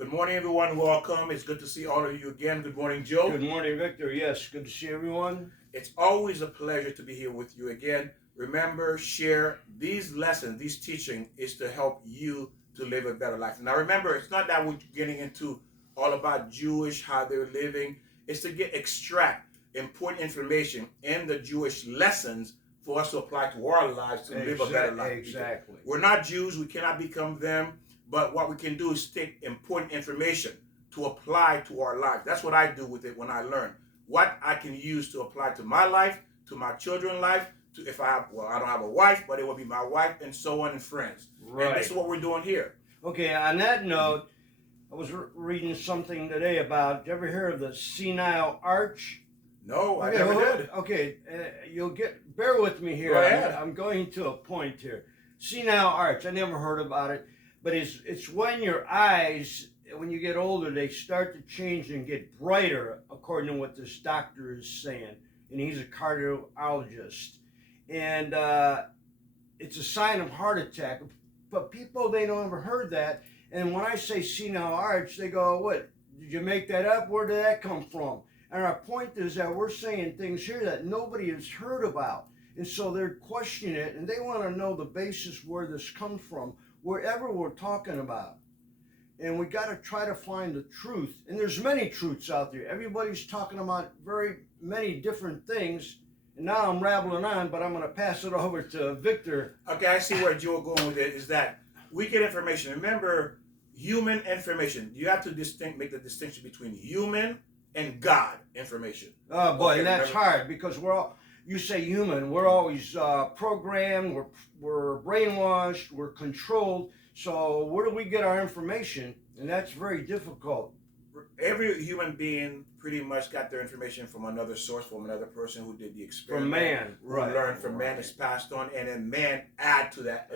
Good morning, everyone. Welcome. It's good to see all of you again. Good morning, Joe. Good morning, Victor. Yes, good to see everyone. It's always a pleasure to be here with you again. Remember, share these lessons, these teaching is to help you to live a better life. Now, remember, it's not that we're getting into all about Jewish, how they're living. It's to extract important information in the Jewish lessons for us to apply to our lives to live a better life. Exactly. We're not Jews. We cannot become them. But what we can do is take important information to apply to our life. That's what I do with it when I learn what I can use to apply to my life, to my children's life, to if I have, well, I don't have a wife, but it will be my wife and so on and friends. Right. And this is what we're doing here. Okay, on that note, I was reading something today about, you ever hear of the senile arch? No, I never did. Okay, bear with me here. Go ahead. I'm going to a point here. Senile arch, I never heard about it, but it's when your eyes, when you get older, they start to change and get brighter, according to what this doctor is saying. And he's a cardiologist. And it's a sign of heart attack. But people, they don't ever heard that. And when I say senile arch, they go, what, did you make that up? Where did that come from? And our point is that we're saying things here that nobody has heard about. And so they're questioning it, and they want to know the basis where this comes from, wherever we're talking about. And we got to try to find the truth. And there's many truths out there. Everybody's talking about very many different things. And now I'm rambling on, but I'm going to pass it over to Victor. Okay, I see where Joe going with it, is that we get information. Remember, human information. You have to make the distinction between human and God information. Oh boy, and that's hard because you say human, we're always programmed, we're brainwashed, we're controlled. So where do we get our information? And that's very difficult. Every human being pretty much got their information from another source, from another person who did the experiment. From man, right. Learned from man, is passed on, and then man add to that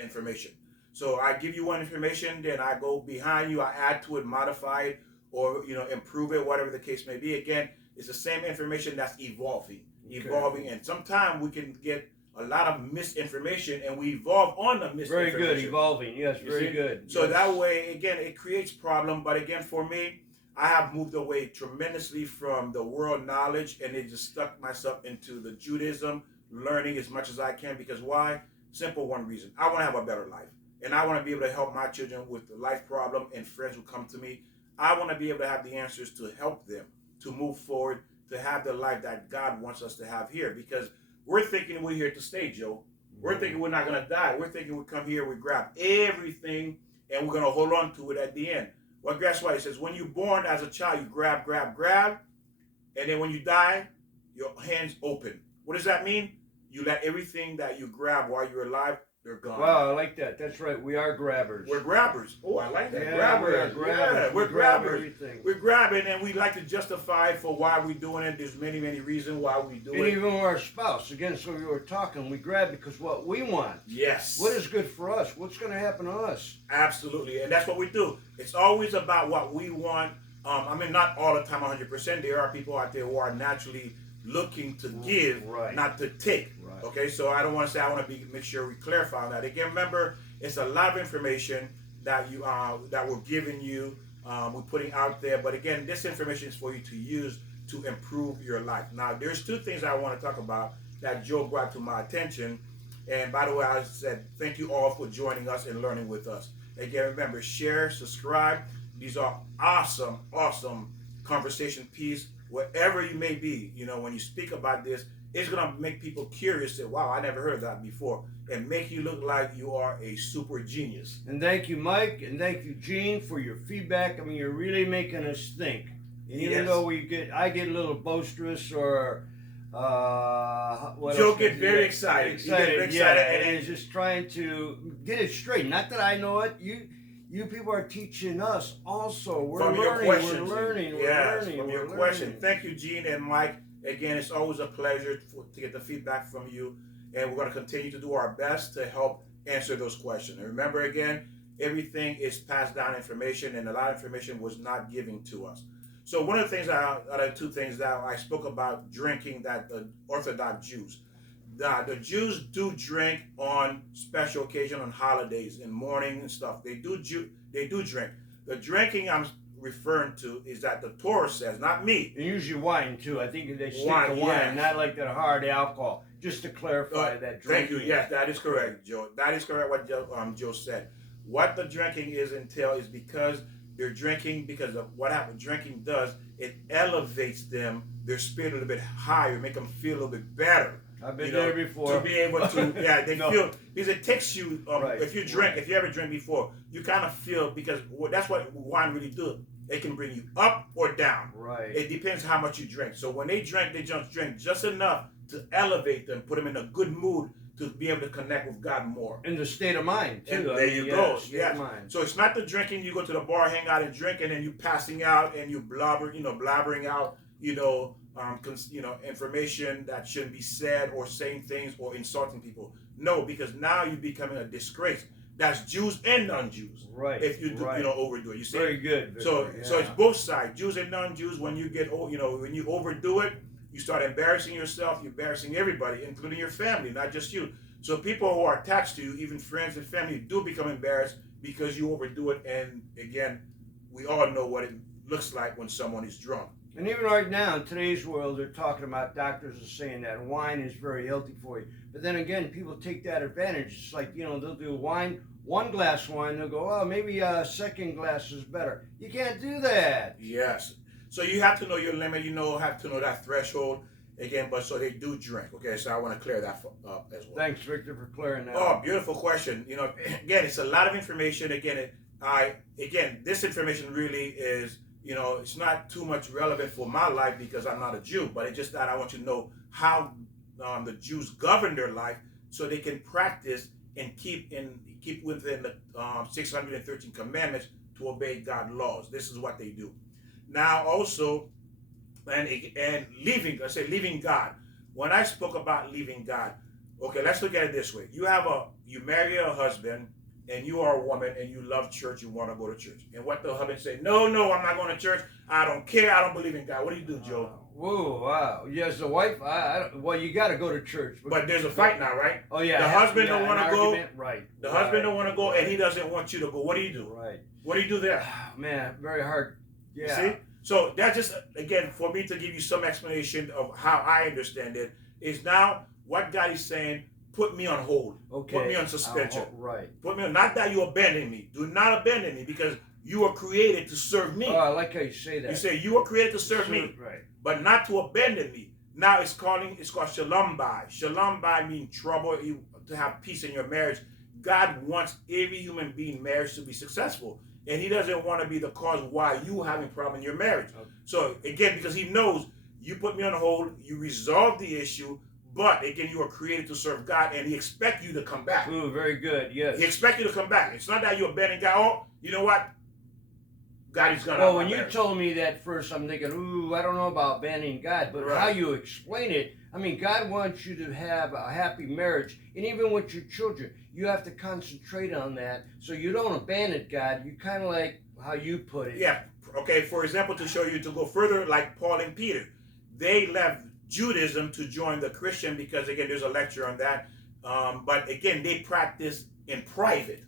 information. So I give you one information, then I go behind you, I add to it, modify it, or improve it, whatever the case may be. Again, it's the same information that's evolving, and sometimes we can get a lot of misinformation, and we evolve on the misinformation. Very good, evolving. Yes, very good. So that way, again, it creates problem. But again, for me, I have moved away tremendously from the world knowledge, and it just stuck myself into the Judaism, learning as much as I can. Because why? Simple one reason. I want to have a better life, and I want to be able to help my children with the life problem and friends who come to me. I want to be able to have the answers to help them to move forward, to have the life that God wants us to have here. Because we're thinking we're here to stay, Joe. We're thinking we're not going to die. We're thinking we come here, we grab everything, and we're going to hold on to it at the end. Well, guess what? It says when you're born as a child, you grab, and then when you die, your hands open. What does that mean? You let everything that you grab while you're alive, they're gone. Wow, I like that. That's right. We are grabbers. We're grabbers. Oh, I like that. Yeah, grabbers. We're grabbers. Everything. We're grabbing, and we like to justify for why we're doing it. There's many reasons why we do it. And even our spouse, again, so we were talking, we grab because what we want. Yes. What is good for us? What's going to happen to us? Absolutely, and that's what we do. It's always about what we want. Not all the time 100%. There are people out there who are naturally looking to give, not to take. Right. Okay, so I don't want to say, I want to make sure we clarify that. Again, remember, it's a lot of information that we're giving you, we're putting out there. But again, this information is for you to use to improve your life. Now, there's two things I want to talk about that Joe brought to my attention. And by the way, I said thank you all for joining us and learning with us. Again, remember, share, subscribe. These are awesome conversation piece. Wherever you may be, when you speak about this, it's going to make people curious. Say, wow, I never heard that before. And make you look like you are a super genius. And thank you, Mike. And thank you, Gene, for your feedback. I mean, you're really making us think. And even though I get a little boisterous or Joe get very excited. You get very excited. And just trying to get it straight. Not that I know it. You people are teaching us also. We're learning. From your question. Thank you, Gene and Mike. Again, it's always a pleasure to get the feedback from you. And we're going to continue to do our best to help answer those questions. And remember, again, everything is passed down information, and a lot of information was not given to us. So one of the things, two things that I spoke about drinking, that the Orthodox Jews. The Jews do drink on special occasion, on holidays, in mourning and stuff. They do drink. The drinking I'm referring to is that the Torah says, not me. And usually wine too. I think they stick Wine, to wine, yes. not like that hard alcohol. Just to clarify that Thank drinking. you. Yes, that is correct, Joe. That is correct what Joe said. What the drinking is entail is because they're drinking, because of what happened. Drinking does, it elevates them, their spirit a little bit higher, make them feel a little bit better. I've been there before. To be able to, yeah, they feel, because it takes you, right, if you drink, if you ever drink before, you kind of feel, because that's what wine really does. It can bring you up or down. Right. It depends how much you drink. So when they drink, they just drink just enough to elevate them, put them in a good mood to be able to connect with God more. In the state of mind, too. And there you go. Yeah. So it's not the drinking, you go to the bar, hang out and drink, and then you passing out and you blabbering out, information that shouldn't be said, or saying things or insulting people. No, because now you're becoming a disgrace. That's Jews and non-Jews. Right. If you do, overdo it. You see? Very good. So it's both sides, Jews and non-Jews. When you get, when you overdo it, you start embarrassing yourself. You're embarrassing everybody, including your family, not just you. So people who are attached to you, even friends and family, do become embarrassed because you overdo it. And again, we all know what it looks like when someone is drunk. And even right now, in today's world, they're talking about, doctors are saying that wine is very healthy for you. But then again, people take that advantage. It's like, they'll do one glass of wine, they'll go, oh, maybe a second glass is better. You can't do that. Yes. So you have to know your limit, have to know that threshold. Again, but so they do drink. Okay, so I want to clear that up as well. Thanks, Victor, for clearing that up. Oh, beautiful question. Again, it's a lot of information. Again, this information really is, it's not too much relevant for my life because I'm not a Jew, but it's just that I want you to know how the Jews govern their life so they can practice and keep within the 613 commandments to obey God's laws. This is what they do. Now also, and leaving God. When I spoke about leaving God, okay, let's look at it this way. You marry a husband, and you are a woman, and you love church, you want to go to church. And what the husband say, no, I'm not going to church. I don't care. I don't believe in God. What do you do, Joe? Whoa, wow. Yeah, as a wife, well, you got to go to church. But there's a fight now, right? Oh, yeah. The husband don't want to go. Right. The husband don't want to go, and he doesn't want you to go. What do you do? Right. What do you do there? Man, very hard. Yeah. You see? So that's just, again, for me to give you some explanation of how I understand it, is now what God is saying, put me on hold. Okay. Put me on suspension. Right. Put me on, not that you abandon me. Do not abandon me, because you are created to serve me. Oh, I like how you say that. You say you are created to serve me, right, but not to abandon me. Now it's called shalom bai. Shalom bai means trouble, to have peace in your marriage. God wants every human being marriage to be successful. And he doesn't want to be the cause why you having a problem in your marriage. Okay. So again, because he knows you put me on hold, you resolve the issue, but again, you are created to serve God, and he expects you to come back. Ooh, very good, yes. He expects you to come back. It's not that you abandon God. Oh, you know what? God is going to. Well, when you told me that first, I'm thinking, ooh, I don't know about abandoning God, but how you explain it, I mean, God wants you to have a happy marriage, and even with your children, you have to concentrate on that, so you don't abandon God. You kind of like how you put it. Yeah. Okay. For example, to show you to go further, like Paul and Peter, they left Judaism to join the Christian because again, there's a lecture on that. But again, they practiced in private.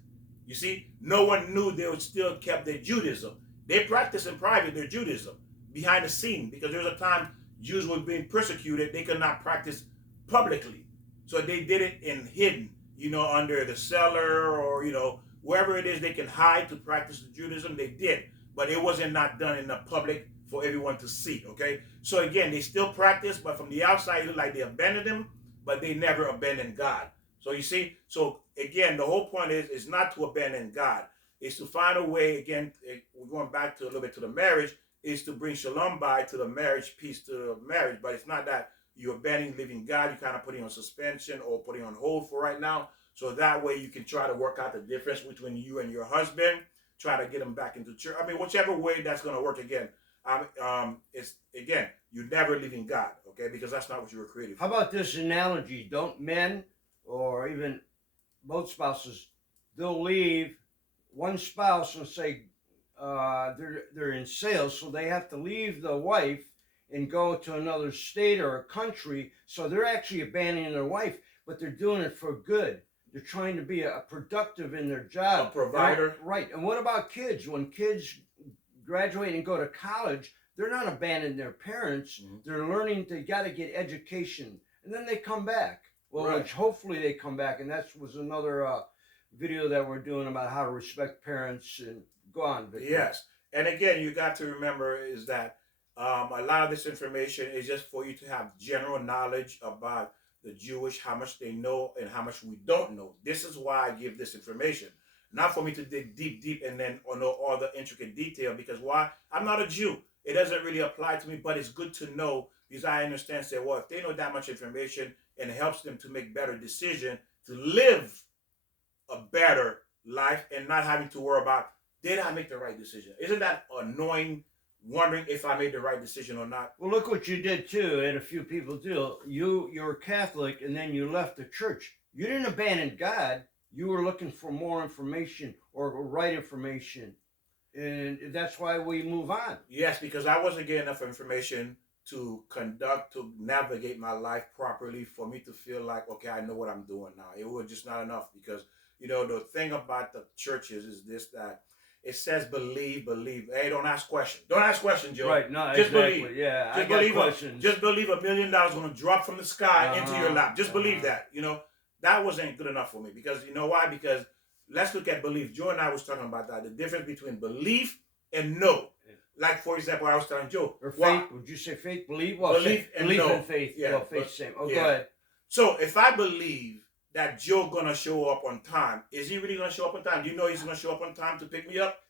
You see, no one knew they would still kept their Judaism. They practiced in private their Judaism behind the scene, because there was a time Jews were being persecuted. They could not practice publicly. So they did it in hidden, under the cellar or, wherever it is they can hide to practice the Judaism, they did. But it wasn't not done in the public for everyone to see, okay? So again, they still practice, but from the outside, it looked like they abandoned him, but they never abandoned God. So you see, so again, the whole point is not to abandon God. It's to find a way, again, we're going back to a little bit to the marriage, is to bring shalom bai to the marriage, peace to the marriage. But it's not that you're abandoning living God. You're kind of putting on suspension or putting on hold for right now. So that way you can try to work out the difference between you and your husband, try to get him back into church. I mean, whichever way that's going to work again. It's, again, you're never leaving God, okay? Because that's not what you were created for. How about this analogy? Don't men, or even both spouses, they'll leave one spouse and say they're in sales, so they have to leave the wife and go to another state or a country, so they're actually abandoning their wife, but they're doing it for good. They're trying to be a productive in their job. A provider. Right. And what about kids? When kids graduate and go to college, they're not abandoning their parents. Mm-hmm. They're learning they got to get education. And then they come back. Well, right. Which hopefully they come back. And that was another video that we're doing about how to respect parents. And go on, Victor. Yes. And again, you got to remember is that a lot of this information is just for you to have general knowledge about the Jewish, how much they know and how much we don't know. This is why I give this information. Not for me to dig deep and then know all the intricate detail, because why? I'm not a Jew. It doesn't really apply to me, but it's good to know because I understand, say, well, if they know that much information and it helps them to make better decisions, to live a better life and not having to worry about, did I make the right decision? Isn't that annoying, wondering if I made the right decision or not? Well, look what you did too, and a few people do. You're Catholic, and then you left the church. You didn't abandon God. You were looking for more information or right information, and that's why we move on. Yes, because I wasn't getting enough information to navigate my life properly for me to feel like, okay, I know what I'm doing now. It was just not enough because, the thing about the churches is this, that it says believe. Hey, don't ask questions. Don't ask questions, Joe. Right, no, just exactly. Believe. Yeah, just I got believe questions. Just believe $1 million going to drop from the sky into your lap. Just believe that. That wasn't good enough for me because you know why? Because let's look at belief. Joe and I was talking about that. The difference between belief and know. Like, for example, I was telling Joe. Or faith. Would you say faith? Believe? Well, belief and belief know. and faith. Yeah, well, faith same. Oh, yeah. Go ahead. So if I believe that Joe going to show up on time, is he really going to show up on time? Do you know he's going to show up on time to pick me up?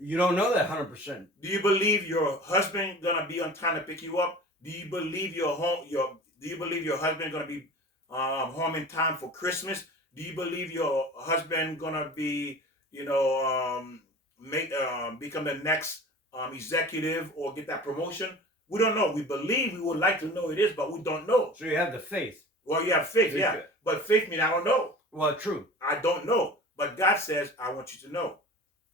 You don't know that 100%. Do you believe your husband going to be on time to pick you up? Do you believe your husband going to be home in time for Christmas? Do you believe your husband gonna be, become the next executive or get that promotion? We don't know. We believe, we would like to know it is, but we don't know. So you have the faith. Well, you have faith, yeah. But faith means I don't know. Well, true. I don't know. But God says, I want you to know.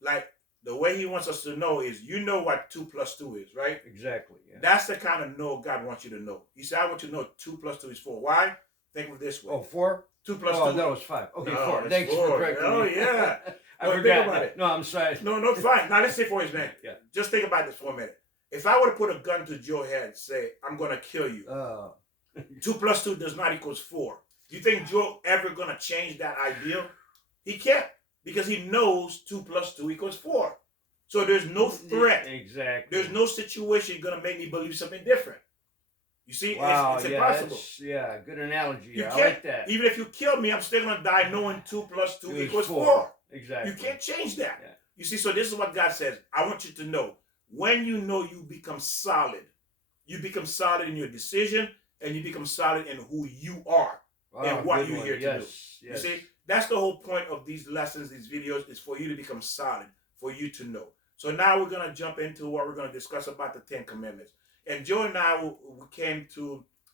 Like, the way he wants us to know is, what 2 + 2 is, right? Exactly, yeah. That's the kind of know God wants you to know. He said, I want you to know 2 + 2 is 4. Why? Think of it this way. Oh, 4? 2 + 2. Oh, that was 5. Okay, no, 4. Thanks 4. for correcting me. Oh, yeah. I forgot about it. No, I'm sorry. No, fine. Now let's say for his man. Yeah. Just think about this for a minute. If I were to put a gun to Joe's head and say, I'm going to kill you, 2 + 2 does not equals 4. Do you think Joe ever going to change that ideal? He can't, because he knows 2 + 2 equals 4. So there's no threat. Exactly. There's no situation going to make me believe something different. You see, wow, it's impossible. Yeah, good analogy. You I can't, like that. Even if you kill me, I'm still going to die knowing 2 + 2 equals 4. Exactly. You can't change that. Yeah. You see, so this is what God says. I want you to know. When you know, you become solid. You become solid in your decision, and you become solid in who you are and what you're here to do. Yes. You see, that's the whole point of these lessons, these videos, is for you to become solid, for you to know. So now we're going to jump into what we're going to discuss about the 10 Commandments. And Joe and I,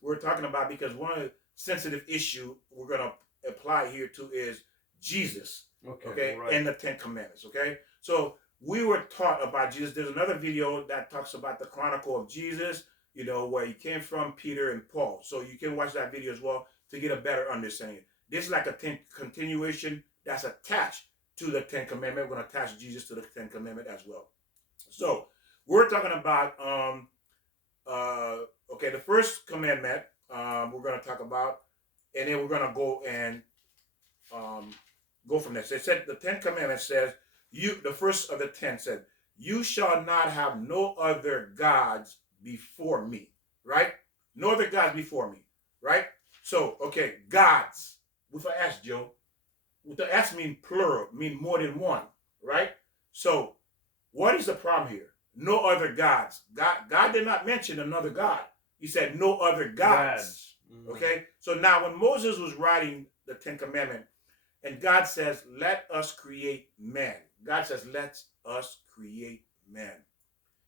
we're talking about, because one of the sensitive issue we're going to apply here to is Jesus. Okay, right. And the 10 Commandments. Okay, so we were taught about Jesus. There's another video that talks about the chronicle of Jesus, where he came from, Peter and Paul. So you can watch that video as well to get a better understanding. This is like a continuation that's attached to the 10 Commandments. We're going to attach Jesus to the 10 Commandments as well. So we're talking about, the first commandment we're going to talk about, and then we're going to go and go from there. So it said, the 10 Commandments says, the first of the 10 said, you shall not have no other gods before me, right? No other gods before me, right? So, okay, gods, with an S, Joe. With the S mean plural, mean more than one, right? So, what is the problem here? No other gods. God did not mention another God. He said no other gods. Mm-hmm. Okay? So now when Moses was writing the 10 Commandments, and God says, let us create man. God says, let us create man.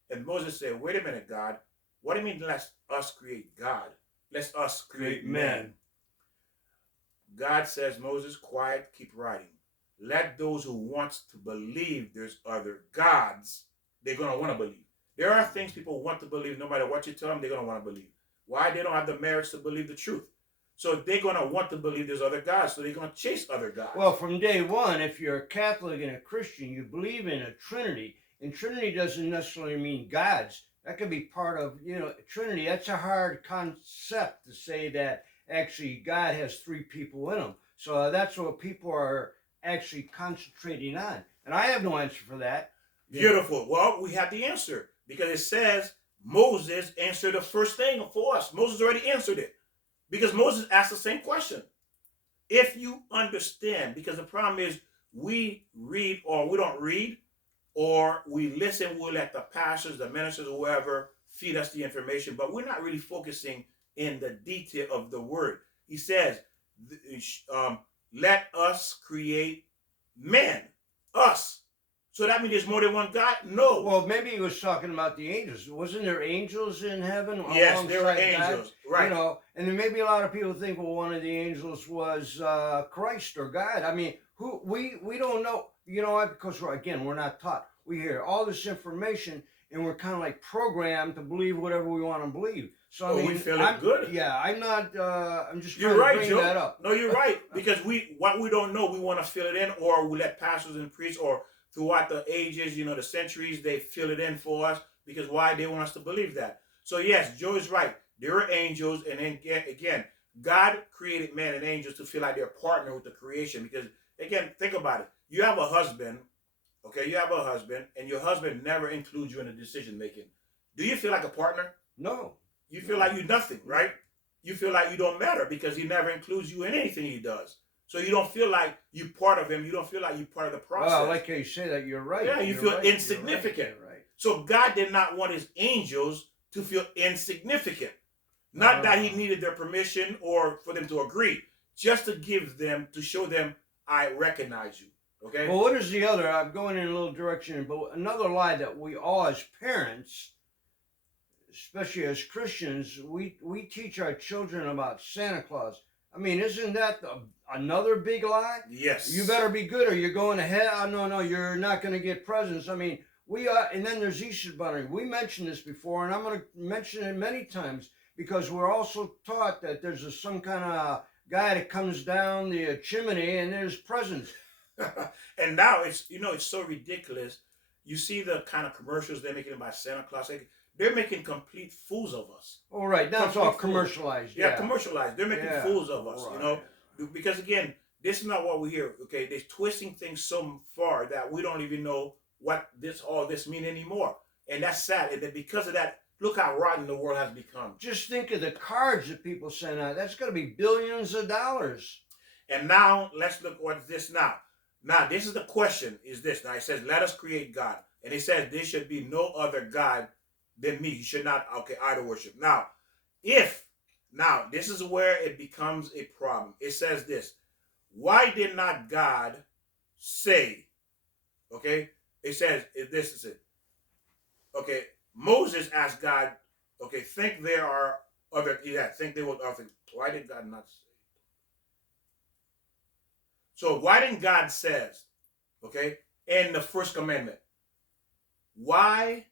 And Moses said, wait a minute, God. What do you mean let us create God? Let us create man. God says, Moses, quiet, keep writing. Let those who want to believe there's other gods, they're going to want to believe. There are things people want to believe. No matter what you tell them, they're going to want to believe. Why? They don't have the merits to believe the truth. So they're going to want to believe there's other gods. So they're going to chase other gods. Well, from day one, if you're a Catholic and a Christian, you believe in a Trinity. And Trinity doesn't necessarily mean gods. That could be part of, Trinity. That's a hard concept to say that actually God has three people in him. So that's what people are actually concentrating on. And I have no answer for that. Beautiful. Well, we have the answer because it says Moses answered the first thing for us. Moses already answered it because Moses asked the same question. If you understand, because the problem is we read or we don't read, or we listen, we'll let the pastors, the ministers, or whoever feed us the information, but we're not really focusing in the detail of the word. He says, let us create man, us. So that means there's more than one God? No. Well, maybe he was talking about the angels. Wasn't there angels in heaven? Yes, there were angels. God? Right. And then maybe a lot of people think, well, one of the angels was Christ or God. I mean, we don't know. You know what? Because we're not taught. We hear all this information, and we're kind of like programmed to believe whatever we want to believe. So I mean, we feel it good. Yeah, I'm not. I'm just trying to bring Joe. that up. No, you're right. Because what we don't know, we want to fill it in, or we let pastors and priests, or throughout the ages, the centuries, they fill it in for us. Because why? They want us to believe that. So yes, Joe is right. There are angels, and then again, God created man and angels to feel like they're partner with the creation. Because again, think about it. You have a husband, okay? You have a husband, and your husband never includes you in the decision making. Do you feel like a partner? No. You feel like you're nothing, right? You feel like you don't matter because he never includes you in anything he does. So you don't feel like you're part of him. You don't feel like you're part of the process. Well, I like how you say that. You're right. Yeah, you feel insignificant. You're right. So God did not want his angels to feel insignificant. Not that he needed their permission or for them to agree. Just to give them, to show them, I recognize you. Okay? Well, what is the other? I'm going in a little direction, but another lie that we all as parents, especially as Christians, we teach our children about Santa Claus. I mean, isn't that another big lie? Yes. You better be good or you're going to hell. Oh, no, you're not going to get presents. I mean, and then there's Easter Bunny. We mentioned this before, and I'm going to mention it many times because we're also taught that there's some kind of guy that comes down the chimney and there's presents. And now it's so ridiculous. You see the kind of commercials they're making about Santa Claus. They're making complete fools of us. All right, now it's all commercialized. Yeah, commercialized. They're making fools of us, right. Because again, this is not what we hear. Okay, they're twisting things so far that we don't even know what all this mean anymore, and that's sad. And then because of that, look how rotten the world has become. Just think of the cards that people send out. That's going to be billions of dollars. And now let's look at this now. Now this is the question: is this? Now it says, "Let us create God," and it says there should be no other God than me. You should not idol worship. Now this is where it becomes a problem. It says this: why did not God say? Okay, it says this is it. Okay, Moses asked God. Okay, think there are other. Yeah, think there was other. Why did God not say? So why didn't God says, okay, in the first commandment, why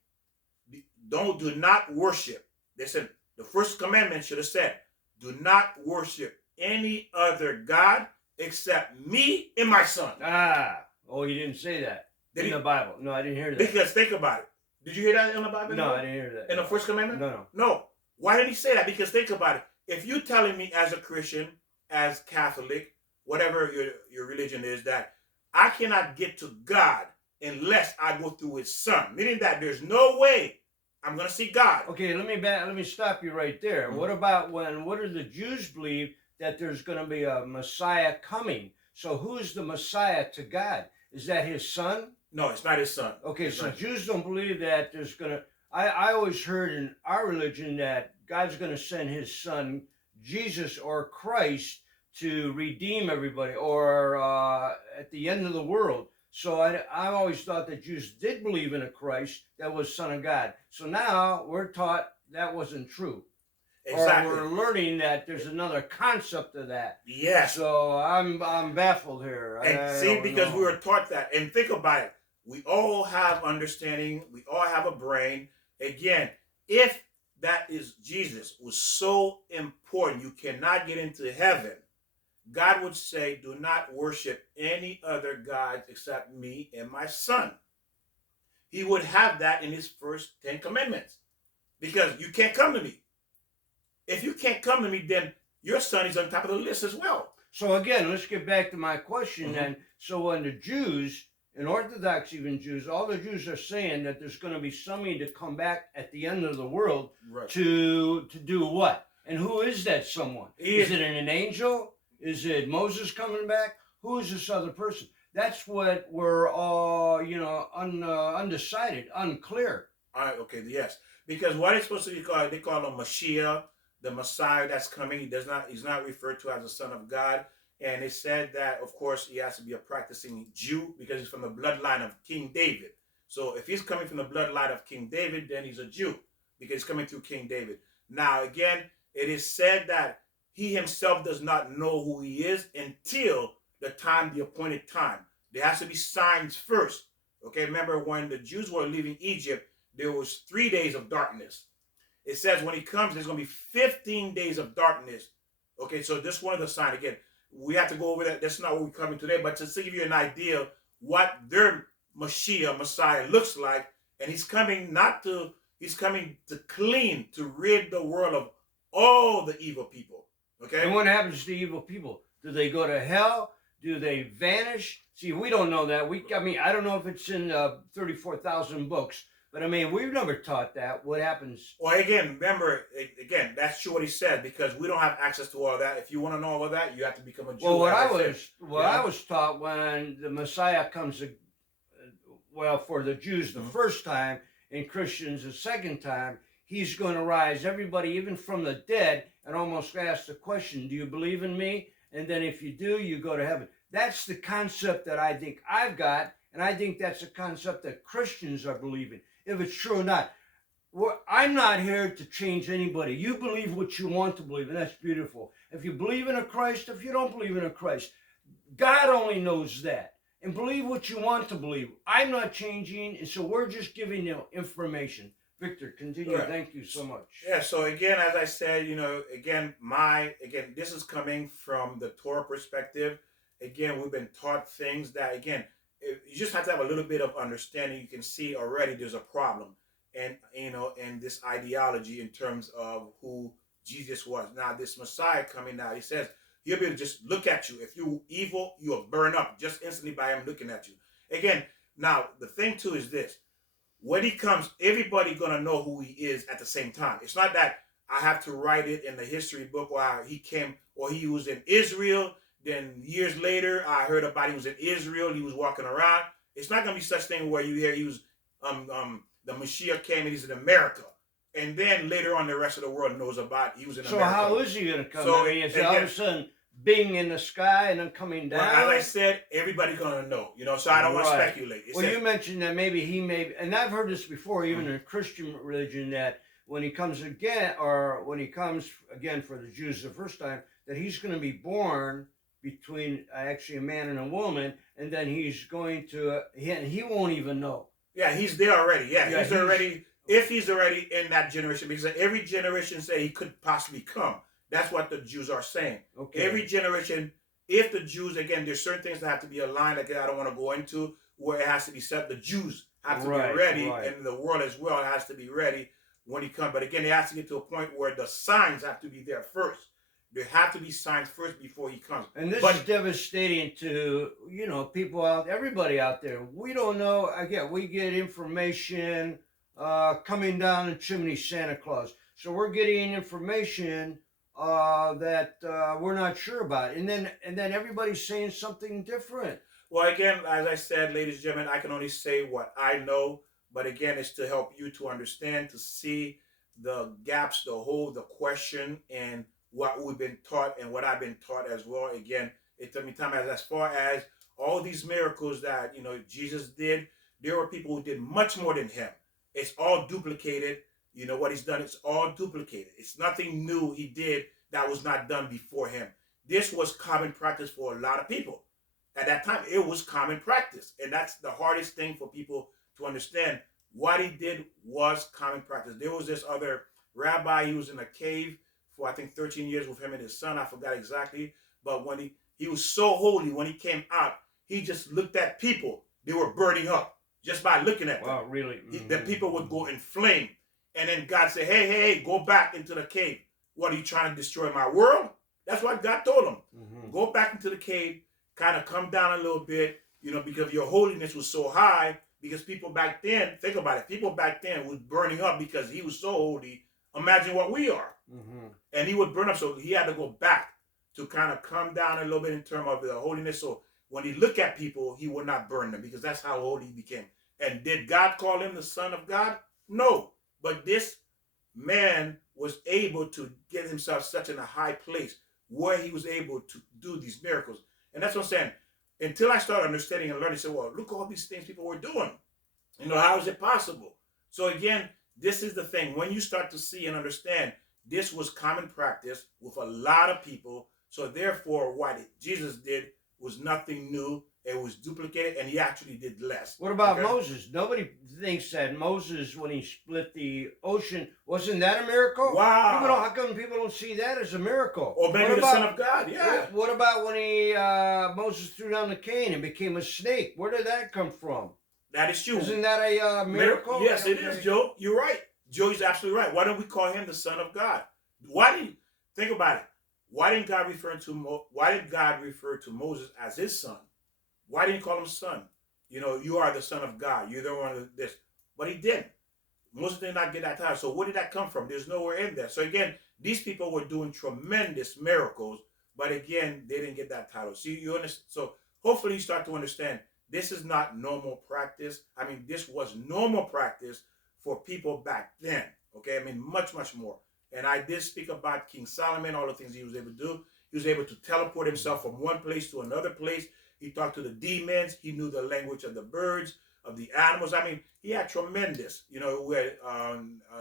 do not worship? They said the first commandment should have said, do not worship any other God except me and my son. He didn't say that in the Bible. No, I didn't hear that. Because think about it. Did you hear that in the Bible? No, I didn't hear that. In the first commandment? No. Why did he say that? Because think about it. If you're telling me as a Christian, as Catholic, whatever your religion is, that I cannot get to God unless I go through his son, meaning that there's no way I'm going to see God. Okay, let me stop you right there. Mm-hmm. What do the Jews believe that there's going to be a Messiah coming? So who's the Messiah to God? Is that his son? No, it's not his son. Okay, so Jews don't believe that there's going to... I always heard in our religion that God's going to send his son, Jesus or Christ, to redeem everybody, or at the end of the world. So I always thought that Jews did believe in a Christ that was Son of God. So now we're taught that wasn't true. Exactly. Or we're learning that there's another concept of that. Yes. So I'm baffled here. And because we were taught that. And think about it. We all have understanding. We all have a brain. Again, if that is Jesus was so important, you cannot get into heaven, God would say, do not worship any other gods except me and my son. He would have that in his first 10 commandments. Because you can't come to me. If you can't come to me, then your son is on top of the list as well. So again, let's get back to my question then. So when the Jews, and Orthodox even Jews, all the Jews are saying that there's going to be somebody to come back at the end of the world to do what? And who is that someone? Is it an angel? Is it Moses coming back? Who is this other person? That's what we're all, undecided, unclear. All right, okay, yes. Because what it's supposed to be called, they call him Mashiach, the Messiah that's coming. He's not referred to as the Son of God. And it said that, of course, he has to be a practicing Jew because he's from the bloodline of King David. So if he's coming from the bloodline of King David, then he's a Jew because he's coming through King David. Now, again, it is said that he himself does not know who he is until the appointed time. There has to be signs first. Okay, remember when the Jews were leaving Egypt, there was 3 days of darkness. It says when he comes, there's going to be 15 days of darkness. Okay, so this one of the signs. Again, we have to go over that. That's not what we're covering today, but just to give you an idea what their Messiah looks like. And he's coming to clean, to rid the world of all the evil people. Okay? And what happens to evil people? Do they go to hell? Do they vanish? See, we don't know that. I don't know if it's in 34,000 books. But I mean, we've never taught that. What happens? Well, again, remember, that's true what he said, because we don't have access to all that. If you want to know all of that, you have to become a Jew. Well, I was taught when the Messiah comes, for the Jews the first time and Christians the second time, he's going to rise everybody, even from the dead, and almost ask the question, do you believe in me? And then if you do, you go to heaven. That's the concept that I think I've got, and I think that's a concept that Christians are believing. If it's true or not. I'm not here to change anybody. You believe what you want to believe, and that's beautiful. If you believe in a Christ, if you don't believe in a Christ, God only knows that. And believe what you want to believe. I'm not changing, and so we're just giving you information. Victor, continue. Right. Thank you so much. Yeah, so again, as I said, this is coming from the Torah perspective. Again, we've been taught things that, again, you just have to have a little bit of understanding. You can see already there's a problem, and this ideology in terms of who Jesus was. Now this Messiah coming now, he says he'll be able to just look at you. If you're evil, you'll burn up just instantly by him looking at you. Again, now the thing too is this: when he comes, everybody gonna know who he is at the same time. It's not that I have to write it in the history book or how he came or he was in Israel. Then years later, I heard about he was in Israel. He was walking around. It's not going to be such thing where you hear he was, the Mashiach came and he's in America. And then later on, the rest of the world knows about he was in America. So how is he going to come? So, is all of a sudden being in the sky and then coming down? Well, as I said, everybody's going to know, so I don't want to speculate. You mentioned that maybe he may, and I've heard this before, even in Christian religion, that when he comes again, or when he comes again for the Jews the first time, that he's going to be born between actually a man and a woman, and then he's going to, and he won't even know. Yeah, he's there already. Yeah, he's already, if he's already in that generation, because every generation say he could possibly come. That's what the Jews are saying. Okay. Every generation, if the Jews, again, there's certain things that have to be aligned, like I don't want to go into, where it has to be set. The Jews have to be ready, and the world as well has to be ready when he comes. But again, it has to get to a point where the signs have to be there first. There have to be signs first before he comes. And this is devastating to, people everybody out there. We don't know. Again, we get information coming down the chimney, Santa Claus. So we're getting information that we're not sure about. And then everybody's saying something different. Well, again, as I said, ladies and gentlemen, I can only say what I know. But again, it's to help you to understand, to see the gaps, the question, and what we've been taught and what I've been taught as well. Again, it took me time as far as all these miracles that Jesus did. There were people who did much more than him. It's all duplicated. What he's done, it's all duplicated. It's nothing new he did that was not done before him. This was common practice for a lot of people. At that time, it was common practice. And that's the hardest thing for people to understand. What he did was common practice. There was this other rabbi. He was in a cave for I think 13 years with him and his son. I forgot exactly. But when he was so holy, when he came out, he just looked at people. They were burning up just by looking at them. Wow, really? The people would go in flame. And then God said, hey, go back into the cave. What, are you trying to destroy my world? That's what God told him. Go back into the cave, kind of come down a little bit, because your holiness was so high. Because people back then, think about it, people back then was burning up because he was so holy. Imagine what we are. And he would burn up, so he had to go back to kind of come down a little bit in terms of the holiness. So when he looked at people, he would not burn them because that's how holy he became. And did God call him the Son of God? No. But this man was able to get himself such in a high place where he was able to do these miracles. And that's what I'm saying. Until I started understanding and learning, I said, well, look at all these things people were doing. How is it possible? So again, this is the thing. When you start to see and understand, this was common practice with a lot of people. So therefore, what Jesus did was nothing new. It was duplicated, and he actually did less. What about Moses? Nobody thinks that Moses, when he split the ocean, wasn't that a miracle? Wow. How come people don't see that as a miracle? Or maybe the Son of God, yeah. What about when Moses threw down the cane and became a snake? Where did that come from? That is true. Isn't that a miracle? Yes, it is, Joe. You're right. Joe is absolutely right. Why don't we call him the Son of God? Think about it. Why did God refer to Moses as his son? Why didn't he call him son? You are the Son of God. You're the one of this. But he didn't. Moses did not get that title. So where did that come from? There's nowhere in there. So again, these people were doing tremendous miracles, but again, they didn't get that title. See, you understand? So hopefully you start to understand this is not normal practice. This was normal practice for people back then. Okay, much, much more. And I did speak about King Solomon, all the things he was able to do. He was able to teleport himself from one place to another place. He talked to the demons. He knew the language of the birds, of the animals. He had tremendous, where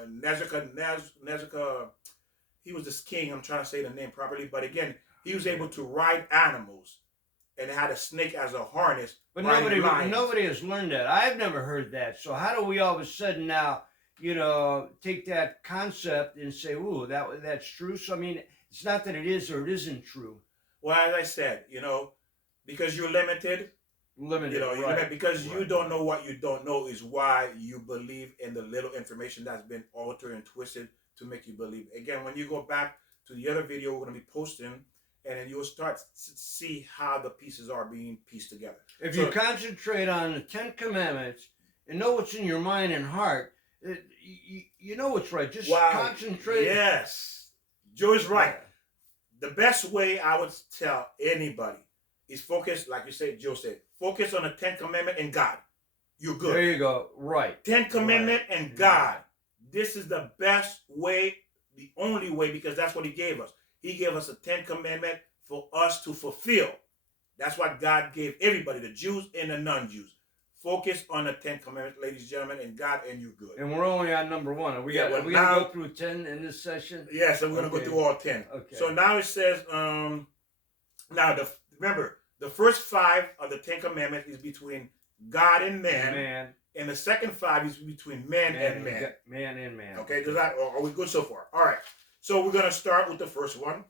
Nebuchadnezzar, he was this king. I'm trying to say the name properly. But again, he was able to ride animals and had a snake as a harness. But nobody has learned that. I've never heard that. So how do we all of a sudden now, take that concept and say, ooh, that's true? So, it's not that it is or it isn't true. Well, as I said, because you're limited. Because you don't know what you don't know is why you believe in the little information that's been altered and twisted to make you believe. Again, when you go back to the other video we're going to be posting, and then you'll start to see how the pieces are being pieced together. If you concentrate on the 10 Commandments and know what's in your mind and heart, you know what's right. Just concentrate. Yes. Joe is right. The best way I would tell anybody is focus, like you said, Joe said, focus on the 10 Commandment and God. You're good. There you go. Right. 10 Commandment and God. This is the best way, the only way, because that's what he gave us. He gave us a 10 Commandment for us to fulfill. That's what God gave everybody, the Jews and the non-Jews. Focus on the 10 Commandments, ladies and gentlemen, and God, and you're good. And we're only on number 1. Are we going to go through 10 in this session? Yes, we're going to go through all 10. Okay. So now it says, remember, the first 5 of the 10 Commandments is between God and man. And the second 5 is between man and man. Man and man. Okay, are we good so far? All right. So we're going to start with the first one.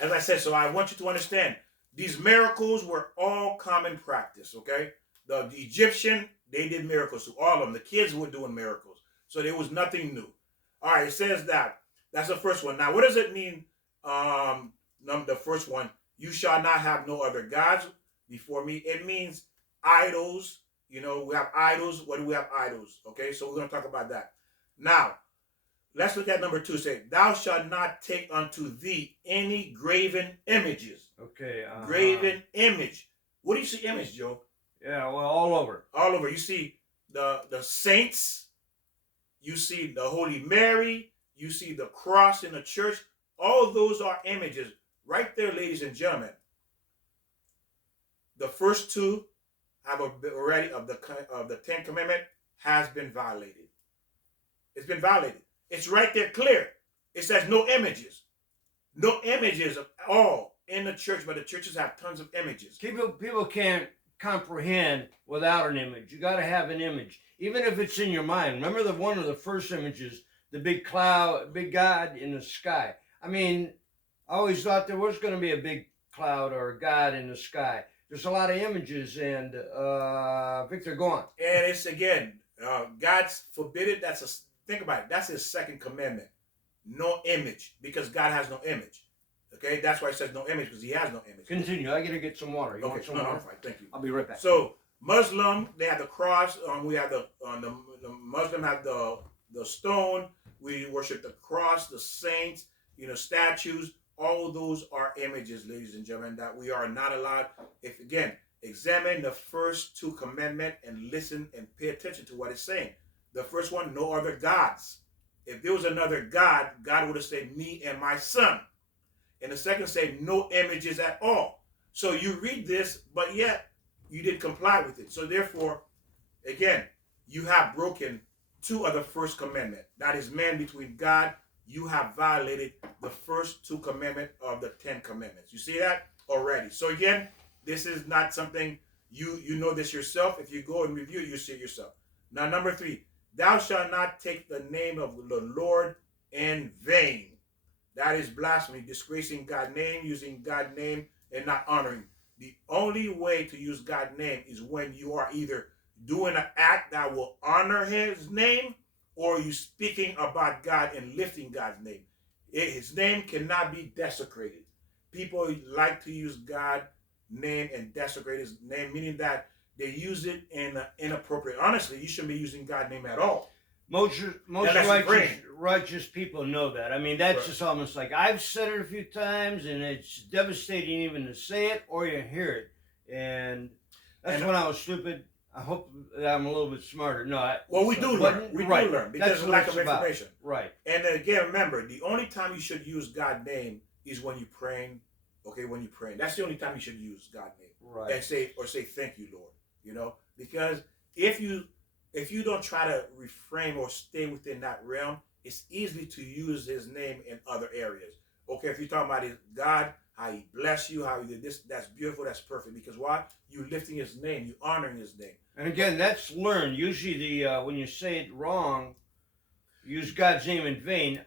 As I said, so I want you to understand, these miracles were all common practice, okay? The Egyptian, they did miracles. So all of them, the kids were doing miracles. So there was nothing new. All right, it says that. That's the first one. Now, what does it mean, the first one? You shall not have no other gods before me. It means idols. We have idols. What do we have idols? Okay, so we're going to talk about that. Now, let's look at number 2. Say, thou shalt not take unto thee any graven images. Okay. Graven image. What do you see image, Joe? Yeah, well, all over. All over. You see the saints. You see the Holy Mary. You see the cross in the church. All those are images. Right there, ladies and gentlemen. The first 2 have already of the 10 Commandment has been violated. It's been violated. It's right there clear. It says no images. No images at all in the church, but the churches have tons of images. People can't comprehend without an image. You got to have an image, even if it's in your mind. Remember one of the first images the big cloud, big God in the sky. I mean, I always thought there was going to be a big cloud or a God in the sky. There's a lot of images, and Victor, go on. And it's again, God's forbidden. Think about it. That's His second commandment. No image, because God has no image. Okay, that's why it says no image, because He has no image. Continue. I gotta get some water. You want some water? No, fine. Thank you. I'll be right back. So Muslim, they have the cross. We have the Muslim have the stone. We worship the cross, the saints, statues. All of those are images, ladies and gentlemen, that we are not allowed. If again, examine the first two commandments and listen and pay attention to what it's saying. The first one, no other gods. If there was another God, God would have said, me and my son. And the second say, no images at all. So you read this, but yet you didn't comply with it. So therefore, again, you have broken two of the first commandment. That is man between God. You have violated the first two commandments of the 10 commandments. You see that already. So again, this is not something you know this yourself. If you go and review it, you see it yourself. Now, number 3, thou shalt not take the name of the Lord in vain. That is blasphemy, disgracing God's name, using God's name and not honoring. The only way to use God's name is when you are either doing an act that will honor His name, or you speaking about God and lifting God's name. His name cannot be desecrated. People like to use God's name and desecrate His name, meaning that they use it in inappropriate. Honestly, you shouldn't be using God's name at all. Most righteous people know that. I mean, that's right. Just almost like I've said it a few times, and it's devastating even to say it or you hear it. And that's when I was stupid. I hope that I'm a little bit smarter. No, we do learn. We do learn because of lack of information. Right. And again, remember, the only time you should use God's name is when you're praying. Okay, when you're praying, that's the only time you should use God's name. Right. And say thank you, Lord. Because if you don't try to refrain or stay within that realm, it's easy to use His name in other areas. Okay, if you're talking about God, how He bless you, how He did this, that's beautiful, that's perfect. Because why? You're lifting His name, you're honoring His name. And again, that's learned. Usually, when you say it wrong, use God's name in vain.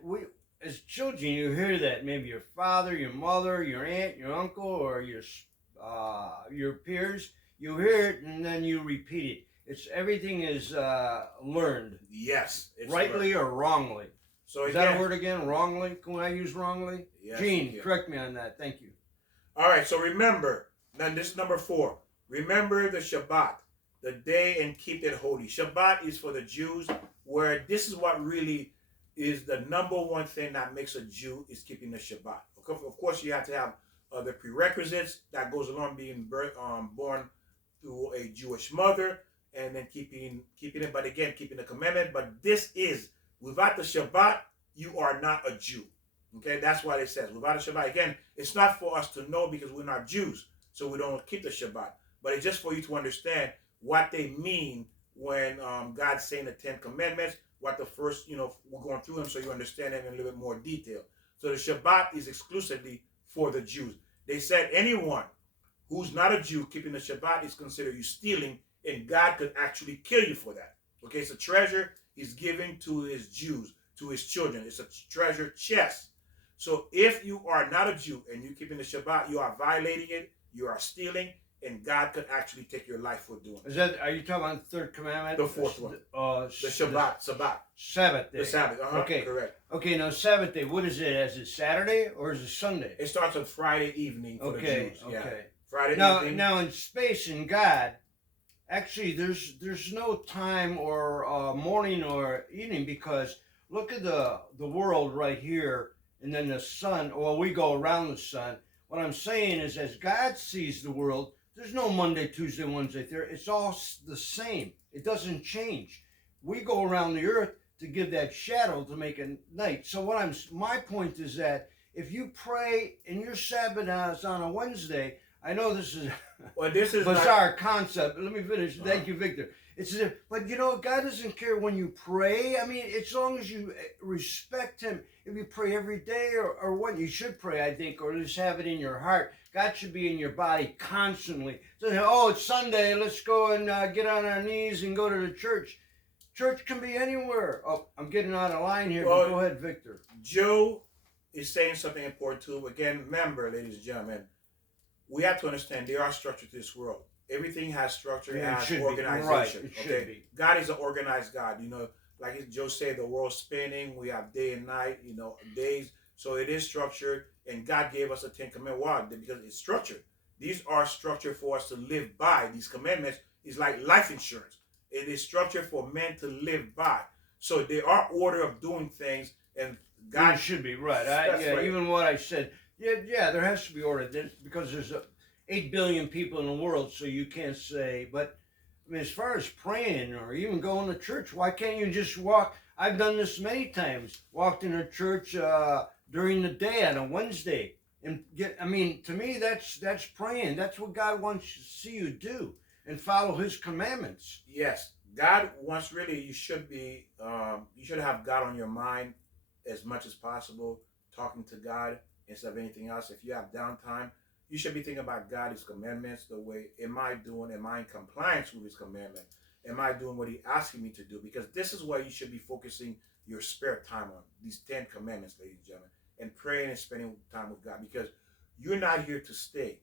As children, you hear that. Maybe your father, your mother, your aunt, your uncle, or your peers. You hear it and then you repeat it. Everything is learned. Yes. Rightly learned. Or wrongly. So is that a word again? Wrongly? Can I use wrongly? Yes. Gene, correct me on that. Thank you. All right. So remember, then this is number 4. Remember the Shabbat, the day, and keep it holy. Shabbat is for the Jews, where this is what really is the number one thing that makes a Jew is keeping the Shabbat. Of course, you have to have the prerequisites that goes along being born through a Jewish mother, and then keeping it, but again, keeping the commandment. But this is, without the Shabbat, you are not a Jew. Okay, that's what it says. Without a Shabbat, again, it's not for us to know because we're not Jews, so we don't keep the Shabbat. But it's just for you to understand what they mean when God's saying the 10 commandments, what the first, we're going through them so you understand them in a little bit more detail. So the Shabbat is exclusively for the Jews. They said anyone who's not a Jew keeping the Shabbat is considered you stealing, and God could actually kill you for that. Okay, it's a treasure He's giving to His Jews, to His children. It's a treasure chest. So if you are not a Jew and you're keeping the Shabbat, you are violating it, you are stealing, and God could actually take your life for doing it. Are you talking about the 3rd commandment? The 4th one. The Shabbat. Sabbath day. The Sabbath. Okay. Correct. Okay, now Sabbath day, what is it? Is it Saturday or is it Sunday? It starts on Friday evening for the Jews. Okay. Yeah. Friday evening. Now in space and God, actually there's no time or morning or evening, because look at the world right here, and then the sun. Well, we go around the sun. What I'm saying is, as God sees the world, there's no Monday, Tuesday, Wednesday, Thursday. It's all the same. It doesn't change. We go around the earth to give that shadow to make a night. So my point is that if you pray and your Sabbath is on a Wednesday, I know this is a bizarre concept. Let me finish. Thank you, Victor. But God doesn't care when you pray. I mean, as long as you respect Him. If you pray every day or what, you should pray, I think, or just have it in your heart. God should be in your body constantly. So, it's Sunday, let's go and get on our knees and go to the church. church can be anywhere. Oh, I'm getting out of line here, Well, but go ahead, Victor. Joe is saying something important too. Again, remember, ladies and gentlemen, we have to understand there are structure to this world. Everything has structure, it has organization. Right, it should be. God is an organized God. You know, like Joe said, the world's spinning. We have day and night, you know, days. So it is structured, and God gave us a 10 commandments. Why? Because it's structured. These are structured for us to live by. These commandments is like life insurance. It is structured for men to live by. So there are order of doing things, and God should be right. Right. Even what I said. Yeah, there has to be order because there's 8 billion people in the world, so you can't say. But I mean, as far as praying or even going to church, why can't you just walk? I've done this many times. Walked in a church during the day on a Wednesday, and I mean, to me, that's praying. That's what God wants to see you do and follow His commandments. Yes, God wants you should be. You should have God on your mind as much as possible, talking to God instead of anything else. If you have downtime, you should be thinking about God, His commandments, the way, am I in compliance with His commandment? Am I doing what He's asking me to do? Because this is what you should be focusing your spare time on, these 10 commandments, ladies and gentlemen, and praying and spending time with God, because you're not here to stay.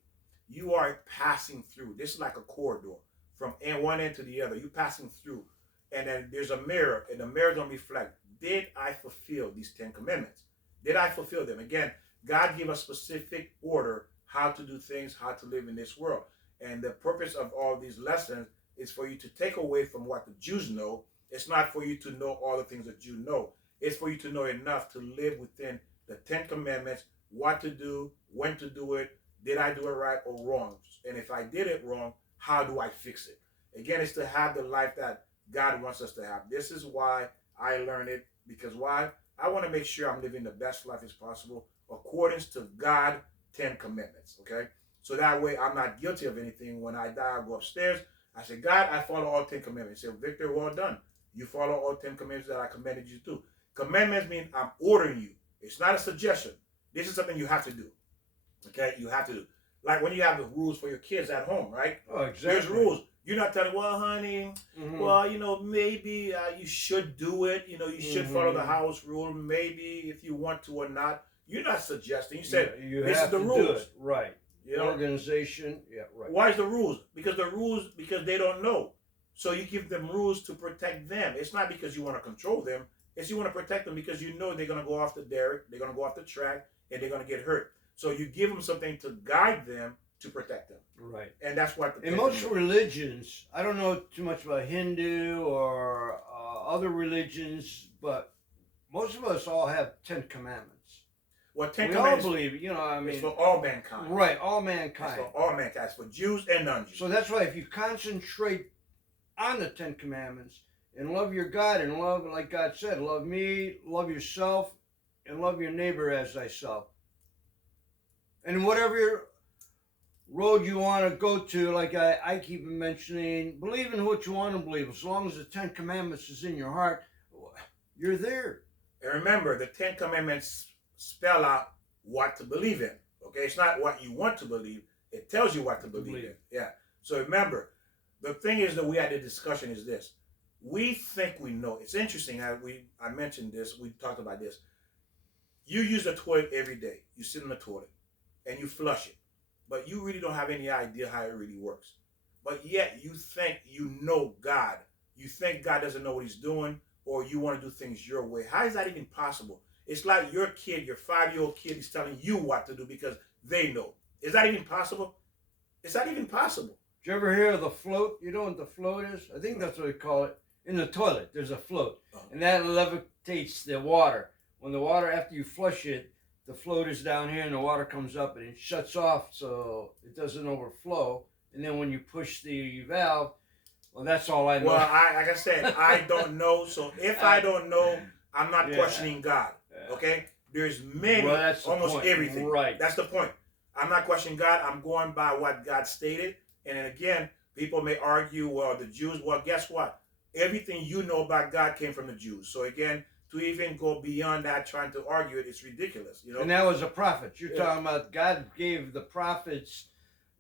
You are passing through. This is like a corridor from one end to the other. You're passing through, and then there's a mirror, and the mirror going to reflect, did I fulfill these 10 commandments? Did I fulfill them? Again, God gave a specific order how to do things, how to live in this world. And the purpose of all these lessons is for you to take away from what the Jews know. It's not for you to know all the things that you know. It's for you to know enough to live within the 10 commandments, what to do, when to do it, did I do it right or wrong? And if I did it wrong, how do I fix it? Again, it's to have the life that God wants us to have. This is why I learned it, because why? I want to make sure I'm living the best life as possible according to God 10 commandments, okay? So that way I'm not guilty of anything. When I die, I go upstairs. I say, God, I follow all 10 commandments. He said, Victor, well done. You follow all 10 commandments that I commanded you to. Commandments mean I'm ordering you. It's not a suggestion. This is something you have to do, okay? You have to do. Like when you have the rules for your kids at home, right? Oh, exactly. There's rules. You're not telling, well, honey, well, you know, maybe you should do it. You know, you should follow the house rule. Maybe if you want to or not. You're not suggesting. You said, this is the rules. Right. You know? Organization. Yeah, right. Why is the rules? Because they don't know. So you give them rules to protect them. It's not because you want to control them. It's you want to protect them because you know they're going to go off the derrick, they're going to go off the track, and they're going to get hurt. So you give them something to guide them to protect them. Right. And that's what in most religions, I don't know too much about Hindu or other religions, but most of us all have 10 commandments. Well, 10 we commandments, all believe, you know, I mean, it's for all mankind. Right, all mankind. It's for all mankind. It's for Jews and non-Jews. So that's why if you concentrate on the 10 commandments and love your God and love, like God said, love me, love yourself, and love your neighbor as thyself. And whatever road you want to go to, like I keep mentioning, believe in what you want to believe. As long as the 10 commandments is in your heart, you're there. And remember, the 10 commandments spell out what to believe in. Okay, it's not what you want to believe. It tells you what to believe in. Yeah. So remember, the thing is that we had a discussion is this. We think we know. It's interesting. I mentioned this. We talked about this. You use the toilet every day. You sit in the toilet and you flush it. But you really don't have any idea how it really works. But yet you think you know God. You think God doesn't know what He's doing, or you want to do things your way. How is that even possible? It's like your kid, your 5-year-old kid, is telling you what to do because they know. Is that even possible? It's not even possible. Did you ever hear of the float? You know what the float is? I think that's what they call it. In the toilet, there's a float. And that levitates the water. When the water, after you flush it, the float is down here and the water comes up and it shuts off so it doesn't overflow. And then when you push the valve, well, that's all I know. Well, like I said, I don't know. So if I don't know, I'm not questioning God. Okay? There's many, almost everything. Right. That's the point. I'm not questioning God. I'm going by what God stated. And then again, people may argue, well, the Jews, well, guess what? Everything you know about God came from the Jews. So again, to even go beyond that, trying to argue it, it's ridiculous. You know? And that was a prophet. You're talking about God gave the prophets,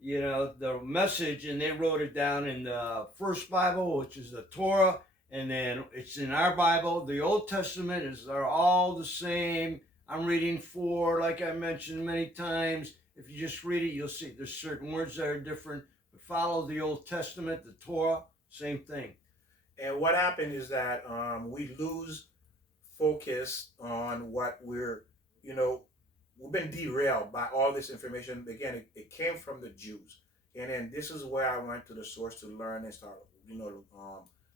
you know, the message, and they wrote it down in the first Bible, which is the Torah, And then it's in our Bible. The Old Testament are all the same. I'm reading 4, like I mentioned many times. If you just read it, you'll see there's certain words that are different. But follow the Old Testament, the Torah, same thing. And what happened is that we lose focus on what we've been derailed by all this information. Again, it came from the Jews. And then this is where I went to the source to learn and start,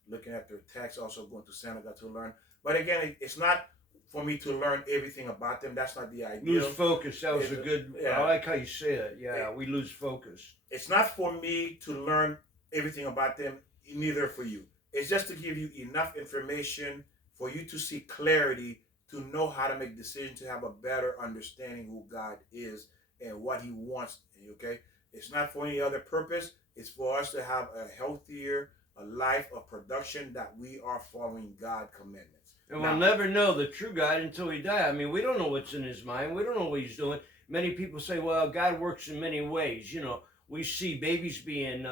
looking at their text, also going to synagogue to learn. But again, it's not for me to learn everything about them. That's not the idea. Lose focus. That was a good, yeah. I like how you say it. Yeah, we lose focus. It's not for me to learn everything about them, neither for you. It's just to give you enough information for you to see clarity, to know how to make decisions, to have a better understanding who God is and what he wants. Okay? It's not for any other purpose. It's for us to have a healthier life of production, that we are following God's commandments. And we'll never know the true God until we die. I mean, we don't know what's in his mind. We don't know what he's doing. Many people say, well, God works in many ways. We see babies being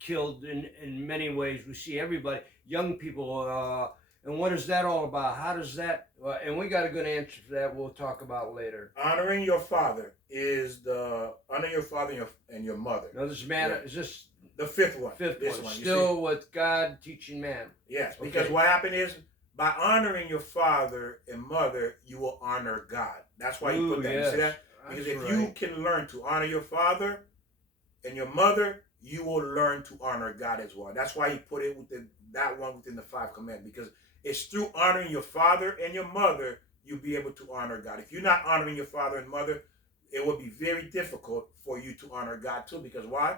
killed in many ways. We see everybody, young people. And what is that all about? How does that, and we got a good answer for that we'll talk about later. Honoring your father is honor your father and your mother. Now this matter, is this the fifth one? Fifth one. Still with God teaching man. Yes, because what happened is, by honoring your father and mother, you will honor God. That's why you put that. Yes. You see that? Because if you can learn to honor your father and your mother, you will learn to honor God as well. That's why he put it that one within the 5 commandments, because it's through honoring your father and your mother you'll be able to honor God. If you're not honoring your father and mother, it will be very difficult for you to honor God too. Because why?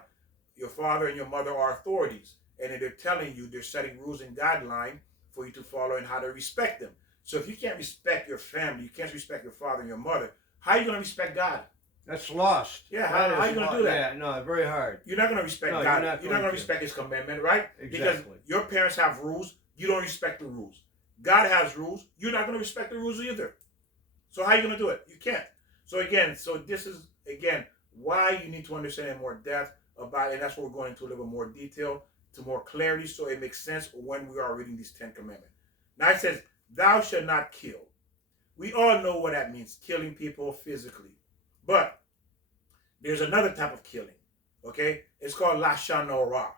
Your father and your mother are authorities, and they're telling you, they're setting rules and guidelines for you to follow and how to respect them. So if you can't respect your family, you can't respect your father and your mother, how are you going to respect God? That's lost. Yeah, how are you going to do that? Yeah, no, very hard. You're not going to respect God. You're not going to respect his commandment, right? Exactly. Because your parents have rules. You don't respect the rules. God has rules. You're not going to respect the rules either. So how are you going to do it? You can't. So this is, why you need to understand in more depth about it. And that's what we're going into a little more detail, to more clarity, so it makes sense when we are reading these 10 commandments. Now it says, thou shalt not kill. We all know what that means, killing people physically. But there's another type of killing, okay? It's called lashon hara.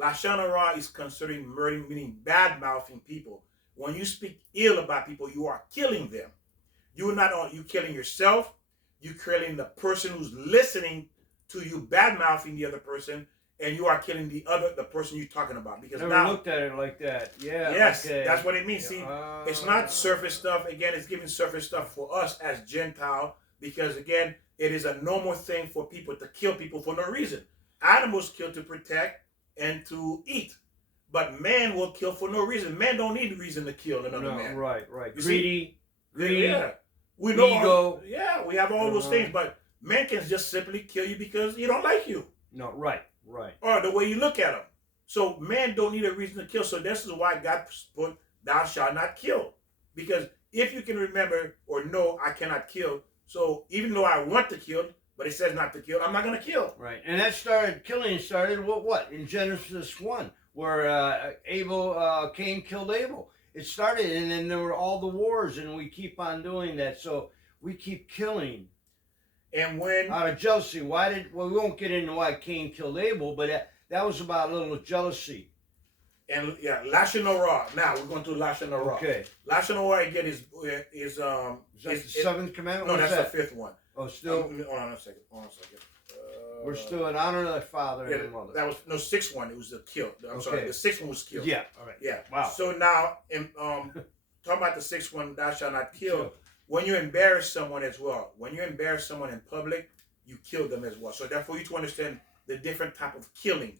Lashon hara is considering murder, meaning bad-mouthing people. When you speak ill about people, you are killing them. You killing yourself, you're killing the person who's listening to you bad-mouthing the other person, and you are killing the person you're talking about. Because never looked at it like that. Yeah. Yes, okay. That's what it means. See, it's not surface stuff. Again, it's giving surface stuff for us as Gentile, because again, it is a normal thing for people to kill people for no reason. Animals kill to protect and to eat, but man will kill for no reason. Man don't need reason to kill another man. Right. Greedy. Yeah. We know ego. We have all those things, but man can just simply kill you because he don't like you. No, right. Or the way you look at him. So man don't need a reason to kill. So this is why God put thou shalt not kill. Because if you can remember or know, I cannot kill. So even though I want to kill, but it says not to kill, I'm not going to kill. Right. And that killing started what? In Genesis 1, where Cain killed Abel. It started, and then there were all the wars, and we keep on doing that. So we keep killing. And when out of jealousy, we won't get into why Cain killed Abel, but that was about a little jealousy. And lashon hara. Now we're going to lashon hara. Okay. Lashon hara again is that the 7th commandment? No, that's the 5th one. Oh, still. Hold on a second. We're still in honor of the father and mother. That was 6th one. It was the kill. I'm sorry. The 6th one was killed. Yeah. All right. Yeah. Wow. So now, talking about the 6th one, thou shalt not kill. When you embarrass someone as well, when you embarrass someone in public, you kill them as well. So therefore, you to understand the different type of killing.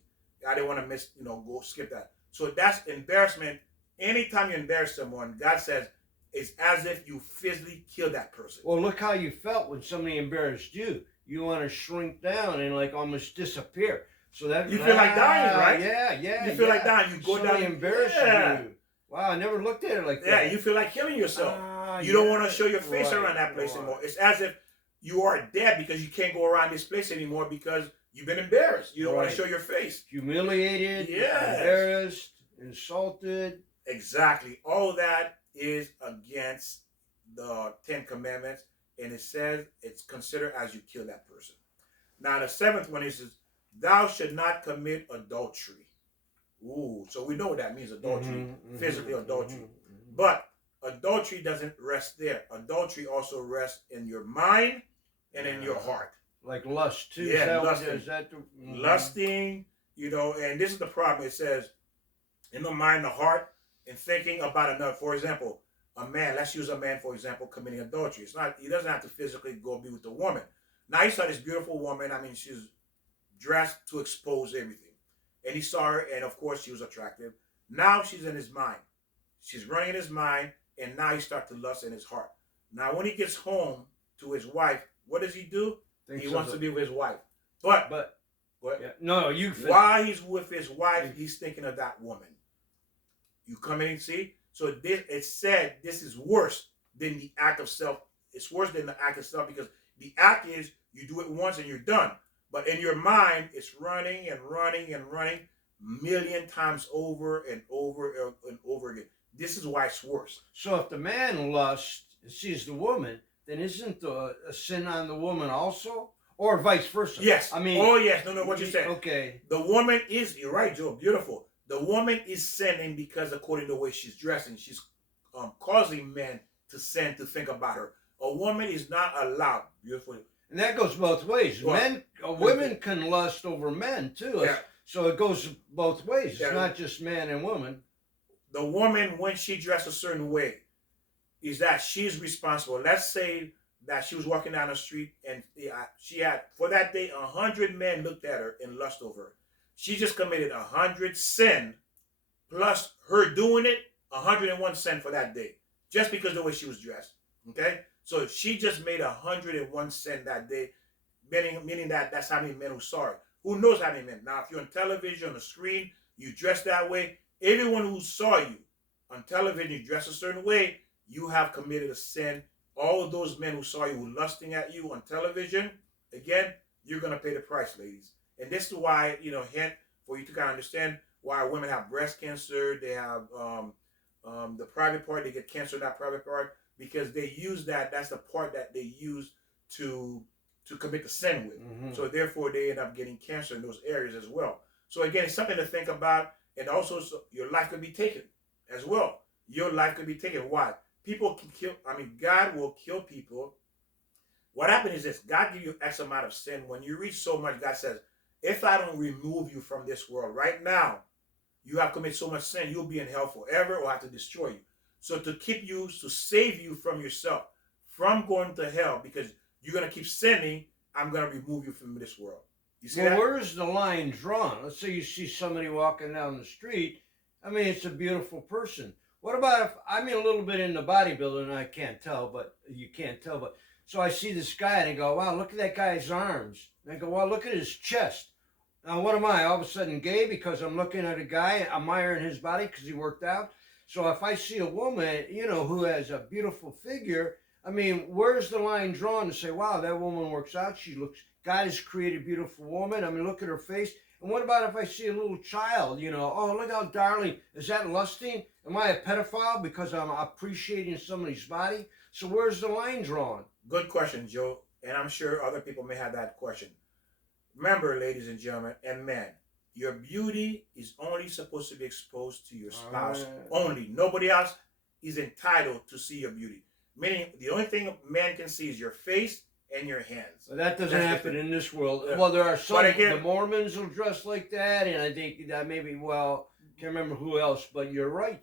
I didn't want to skip that. So that's embarrassment. Anytime you embarrass someone, God says it's as if you physically kill that person. Well, look how you felt when somebody embarrassed you. You want to shrink down and almost disappear. So that you feel like dying, right? Yeah. You feel like dying. You go down. Embarrass you. Wow, I never looked at it like that. Yeah, you feel like killing yourself. You don't want to show your face around that place anymore. It's as if you are dead because you can't go around this place anymore because you've been embarrassed. You don't want to show your face. Humiliated. Embarrassed. insulted. Exactly. All that is against the Ten Commandments, and it says it's considered as you kill that person. Now the seventh one is thou should not commit adultery. Ooh, so we know what that means, adultery, physically adultery. But adultery doesn't rest there. Adultery also rests in your mind and in your heart. Like lust too. Yeah, lusting, and this is the problem. It says in the mind, the heart, and thinking about another. For example, a man, let's use a man, for example, committing adultery. He doesn't have to physically go be with a woman. Now he saw this beautiful woman. I mean, she's dressed to expose everything. And he saw her, and of course she was attractive. Now she's in his mind. She's running in his mind, and now he starts to lust in his heart. Now when he gets home to his wife, what does he do? He wants to be with his wife. But yeah. No, you. While he's with his wife, he's thinking of that woman. You come in and see? So it said this is worse than the act of self. It's worse than the act of self because the act is you do it once and you're done. But in your mind, it's running and running and running million times over and over and over again. This is why it's worse. So if the man lusts and sees the woman, then isn't a sin on the woman also? Or vice versa? Yes. I mean. Oh, yes. No, what you said. Okay. The woman is, you're right, Joe, beautiful. The woman is sinning because according to the way she's dressing, she's causing men to sin, to think about her. A woman is not allowed, beautiful. And that goes both ways. Women can lust over men too. Yeah. So it goes both ways. It's not just man and woman. The woman, when she dressed a certain way, is that she's responsible. Let's say that she was walking down the street and she had, for that day, 100 men looked at her and lust over her. She just committed 100 sin, plus her doing it, 101 sin for that day, just because of the way she was dressed. Okay? So she just made 101 sin that day, meaning that that's how many men who saw her. Who knows how many men? Now, if you're on television, on the screen, you dress that way, everyone who saw you on television, you dress a certain way, you have committed a sin. All of those men who saw you lusting at you on television, again, you're going to pay the price, ladies. And this is why, hint for you to kind of understand why women have breast cancer, they have the private part, they get cancer in that private part, because they use that's the part that they use to commit the sin with. So therefore, they end up getting cancer in those areas as well. So again, it's something to think about, and also your life could be taken as well. Your life could be taken. Why? People can kill. God will kill people. What happens is this: God gives you X amount of sin. When you reach so much, God says, if I don't remove you from this world right now, you have committed so much sin, you'll be in hell forever or have to destroy you. So to keep you, to save you from yourself, from going to hell, because you're going to keep sinning, I'm going to remove you from this world. You see that? Where's the line drawn? Let's say you see somebody walking down the street. It's a beautiful person. What about if I'm a little bit into bodybuilding and I can't tell, but you can't tell, but so I see this guy and I go, wow, look at that guy's arms. And I go, wow, look at his chest. Now, what am I, all of a sudden gay because I'm looking at a guy, admiring his body because he worked out? So if I see a woman, who has a beautiful figure, where's the line drawn to say, wow, that woman works out, God has created a beautiful woman. Look at her face. And what about if I see a little child, oh, look how darling. Is that lusting? Am I a pedophile because I'm appreciating somebody's body? So where's the line drawn? Good question, Joe. And I'm sure other people may have that question. Remember, ladies and gentlemen, and men, your beauty is only supposed to be exposed to your spouse. Only. Nobody else is entitled to see your beauty. Meaning, the only thing men can see is your face and your hands. Well, that doesn't happen in this world. Yeah. Well, there are some, the Mormons will dress like that, and I think that maybe, can't remember who else, but you're right.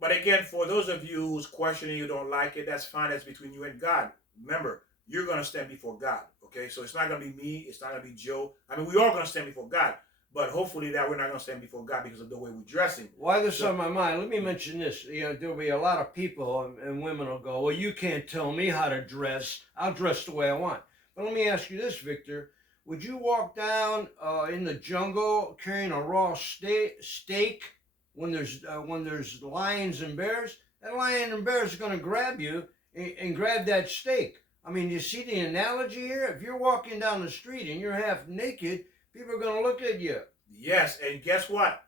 But again, for those of you who's questioning, you don't like it, that's fine. That's between you and God. Remember, you're going to stand before God, okay? So it's not going to be me. It's not going to be Joe. We are going to stand before God. But hopefully that we're not going to stand before God because of the way we're dressing. While this on my mind, let me mention this. There'll be a lot of people and women will go, well, you can't tell me how to dress. I'll dress the way I want. But let me ask you this, Victor. Would you walk down in the jungle carrying a raw steak when there's lions and bears? That lion and bear is going to grab you and grab that steak. You see the analogy here? If you're walking down the street and you're half naked, people are going to look at you. Yes, and guess what?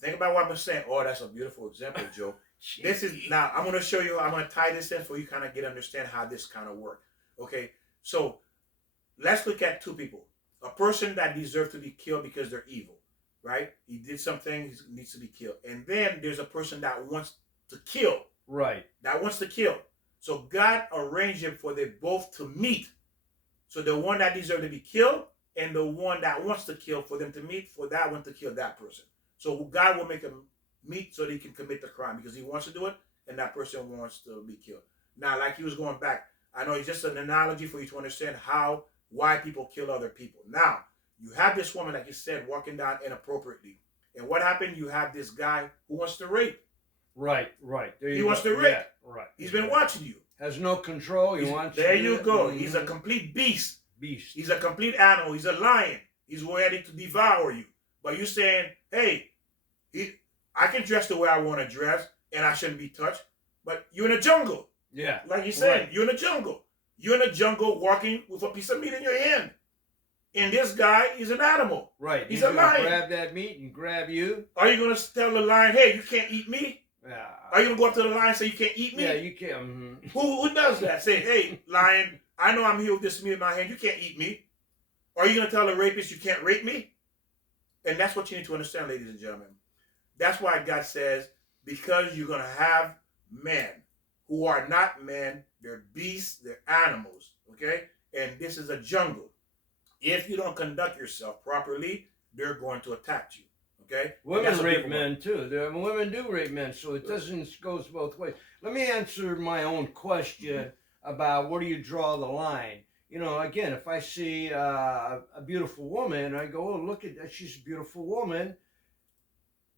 Think about what I'm saying. Oh, that's a beautiful example, Joe. This is now. I'm going to show you. I'm going to tie this in for you, kind of understand how this kind of works. Okay, so let's look at two people. A person that deserves to be killed because they're evil, right? He did something. He needs to be killed. And then there's a person that wants to kill. Right. That wants to kill. So God arranged it for them both to meet. So the one that deserves to be killed and the one that wants to kill, for them to meet, for that one to kill that person. So God will make them meet so they can commit the crime because he wants to do it and that person wants to be killed. Now, like he was going back, I know it's just an analogy for you to understand why people kill other people. Now, you have this woman, like you said, walking down inappropriately. And what happened? You have this guy who wants to rape. Right. He wants to rape. Yeah, right. He's been watching you. Has no control. He wants. There you go. He's a complete beast. He's a complete animal. He's a lion. He's ready to devour you. But you're saying, hey, I can dress the way I want to dress and I shouldn't be touched. But you're in a jungle. Yeah. Like you said, you're in a jungle. You're in a jungle walking with a piece of meat in your hand. And this guy is an animal. Right. He's a lion. Grab that meat and grab you. Are you going to tell the lion, hey, you can't eat me? Yeah. Are you going to go up to the lion and say you can't eat me? Yeah, you can't. Mm-hmm. Who does that? Say, hey, lion, I know I'm here with this meat in my hand. You can't eat me. Are you going to tell the rapist you can't rape me? And that's what you need to understand, ladies and gentlemen. That's why God says, because you're going to have men who are not men, they're beasts, they're animals, okay? And this is a jungle. If you don't conduct yourself properly, they're going to attack you, okay? Women rape men too. Women do rape men, so it goes both ways. Let me answer my own question about where do you draw the line. You know, again, if I see a beautiful woman, I go, oh, look at that, she's a beautiful woman.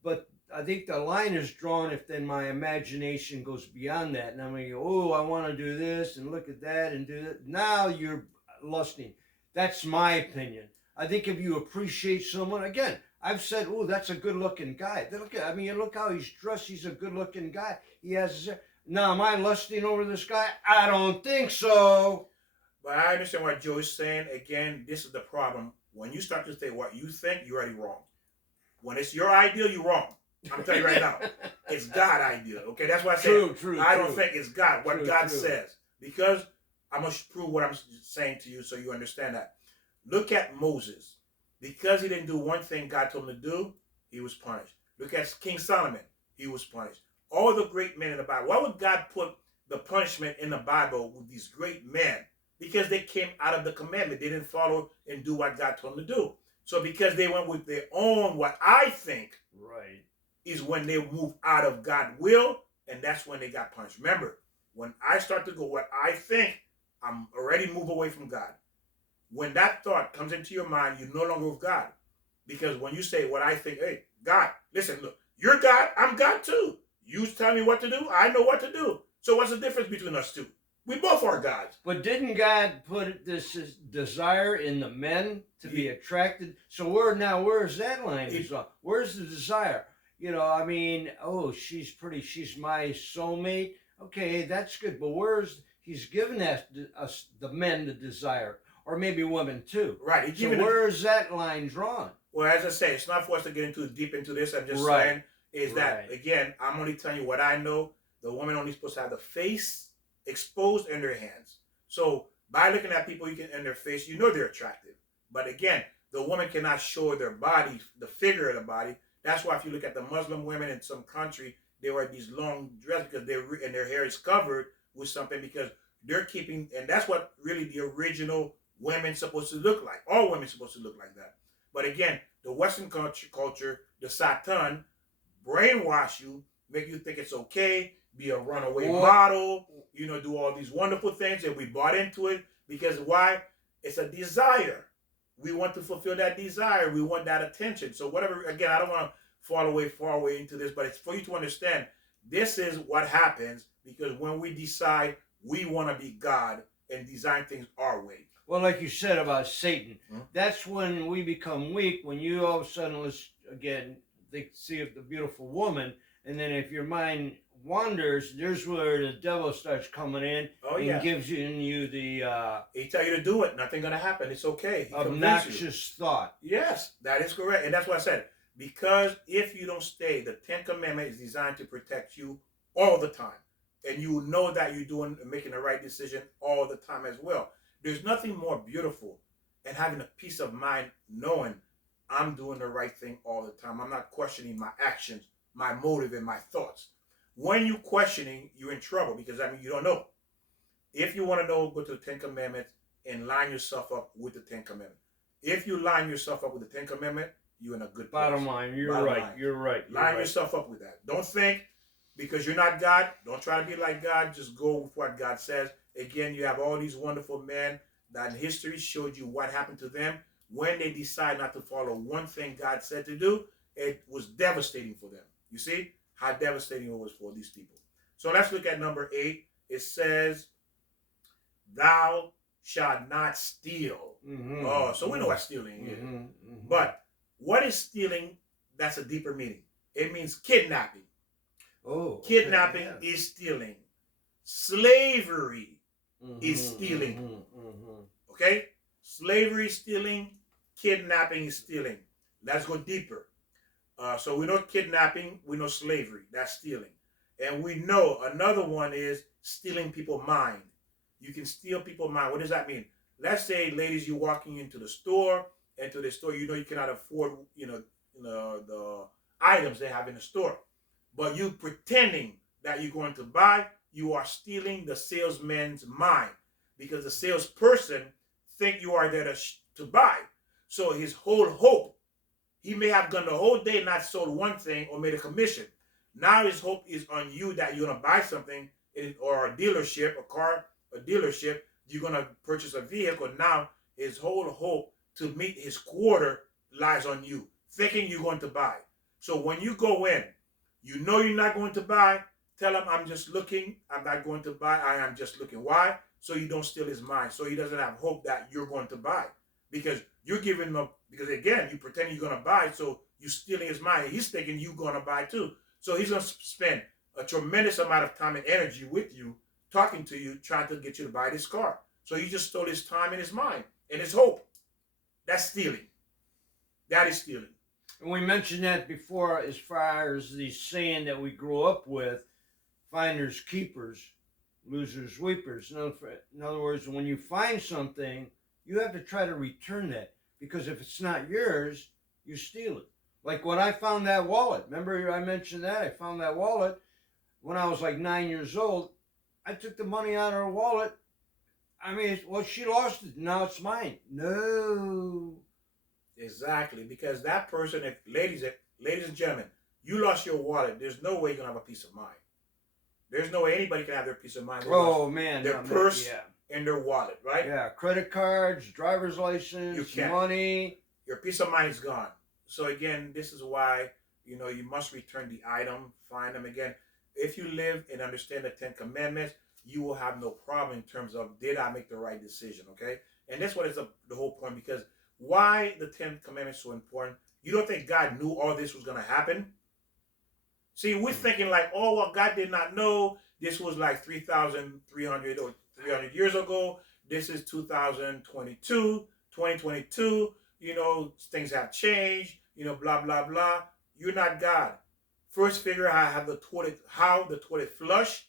But I think the line is drawn if then my imagination goes beyond that. And I'm going to go, oh, I want to do this and look at that and do that. Now you're lusting. That's my opinion. I think if you appreciate someone, again, I've said, oh, that's a good-looking guy. Look how he's dressed. He's a good-looking guy. He has. Now, am I lusting over this guy? I don't think so. But I understand what Joe is saying. Again, this is the problem. When you start to say what you think, you're already wrong. When it's your ideal, you're wrong. I'm telling you right now. It's God's ideal. Okay, that's why I say I don't think it's God. What God says. Because I'm going to prove what I'm saying to you so you understand that. Look at Moses. Because he didn't do one thing God told him to do, he was punished. Look at King Solomon. He was punished. All the great men in the Bible. Why would God put the punishment in the Bible with these great men? Because they came out of the commandment. They didn't follow and do what God told them to do. So because they went with their own, what I think is when they move out of God's will, and that's when they got punished. Remember, when I start to go what I think, I'm already moved away from God. When that thought comes into your mind, you're no longer with God. Because when you say what I think, hey, God, listen, look, you're God, I'm God too. You tell me what to do, I know what to do. So what's the difference between us two? We both are gods. But didn't God put this desire in the men to be attracted? So where's that line? Where's the desire? You know, I mean, oh, she's pretty. She's my soulmate. Okay, that's good. But he's given us the men the desire, or maybe women too. Right. So where's that line drawn? Well, as I say, it's not for us to get deep into this. I'm just saying that, again, I'm only telling you what I know. The woman only supposed to have the face exposed and their hands. So by looking at people in their face, you know they're attractive. But again, the woman cannot show their body, the figure of the body. That's why if you look at the Muslim women in some country, they wear these long dresses because their hair is covered with something because they're keeping, and that's what really the original women supposed to look like. All women supposed to look like that. But again, the Western culture, the Satan, brainwash you, make you think it's okay, be a runaway model, do all these wonderful things, and we bought into it because why? It's a desire. We want to fulfill that desire. We want that attention. So whatever, again, I don't want to far away into this, but it's for you to understand this is what happens because when we decide we want to be God and design things our way. Well, like you said about Satan, that's when we become weak, when you all of a sudden, see the beautiful woman, and then if your mind wanders, there's where the devil starts coming in and gives you the... he tell you to do it. Nothing going to happen. It's okay. Obnoxious thought. Yes, that is correct. And that's what I said. Because if you don't stay, the 10 Commandments is designed to protect you all the time. And you know that you're doing making the right decision all the time as well. There's nothing more beautiful than having a peace of mind knowing I'm doing the right thing all the time. I'm not questioning my actions, my motive, and my thoughts. When you're questioning, you're in trouble because you don't know. If you want to know, go to the 10 Commandments and line yourself up with the 10 Commandments. If you line yourself up with the 10 Commandments, you're in a good place. Bottom line, you're right. You're right. Line yourself up with that. Don't think because you're not God. Don't try to be like God. Just go with what God says. Again, you have all these wonderful men that in history showed you what happened to them when they decide not to follow one thing God said to do. It was devastating for them. You see how devastating it was for these people. So let's look at number 8. It says, "Thou shalt not steal." Mm-hmm. Oh, so we know what stealing is. Mm-hmm. But what is stealing? That's a deeper meaning. It means kidnapping. Oh, kidnapping is stealing. Slavery is stealing. Okay? Slavery is stealing. Kidnapping is stealing. Let's go deeper. So we know kidnapping. We know slavery. That's stealing. And we know another one is stealing people's mind. You can steal people's mind. What does that mean? Let's say, ladies, you're walking into the store, and to the store, you know you cannot afford, the items they have in the store. But you pretending that you're going to buy, you are stealing the salesman's mind because the salesperson think you are there to buy. So his whole hope, he may have gone the whole day not sold one thing or made a commission. Now his hope is on you that you're going to buy something or a dealership, a dealership, you're going to purchase a vehicle. Now his whole hope to meet his quarter lies on you, thinking you're going to buy. So when you go in, you know you're not going to buy, tell him, I'm just looking, I'm not going to buy, I am just looking. Why? So you don't steal his mind, so he doesn't have hope that you're going to buy. Because you're giving him, because again, you pretend you're going to buy, so you're stealing his mind. He's thinking you're going to buy too. So he's going to spend a tremendous amount of time and energy with you, talking to you, trying to get you to buy this car. So you just stole his time and his mind and his hope. That's stealing. That is stealing. And we mentioned that before as far as the saying that we grew up with, finders keepers, losers weepers. In other words, when you find something, you have to try to return that, because if it's not yours, you steal it. Like when I found that wallet, remember I mentioned that? I found that wallet when I was like 9 years old. I took the money out of her wallet. I mean, well, she lost it. Now it's mine. No. Exactly, because that person, if ladies and gentlemen, you lost your wallet, there's no way you're going to have a peace of mind. There's no way anybody can have their peace of mind. Oh, man. Their purse and their wallet, right? Yeah, credit cards, driver's license, money. Your peace of mind is gone. So again, this is why, you must return the item, find them again. If you live and understand the 10 Commandments, you will have no problem in terms of, did I make the right decision, okay? And that's what is the whole point, because why the 10 Commandments so important? You don't think God knew all this was going to happen? See, we're thinking like, oh, well, God did not know. This was like 3,300 or 300 years ago. This is 2022, things have changed, blah, blah, blah. You're not God. First figure out how the toilet flush,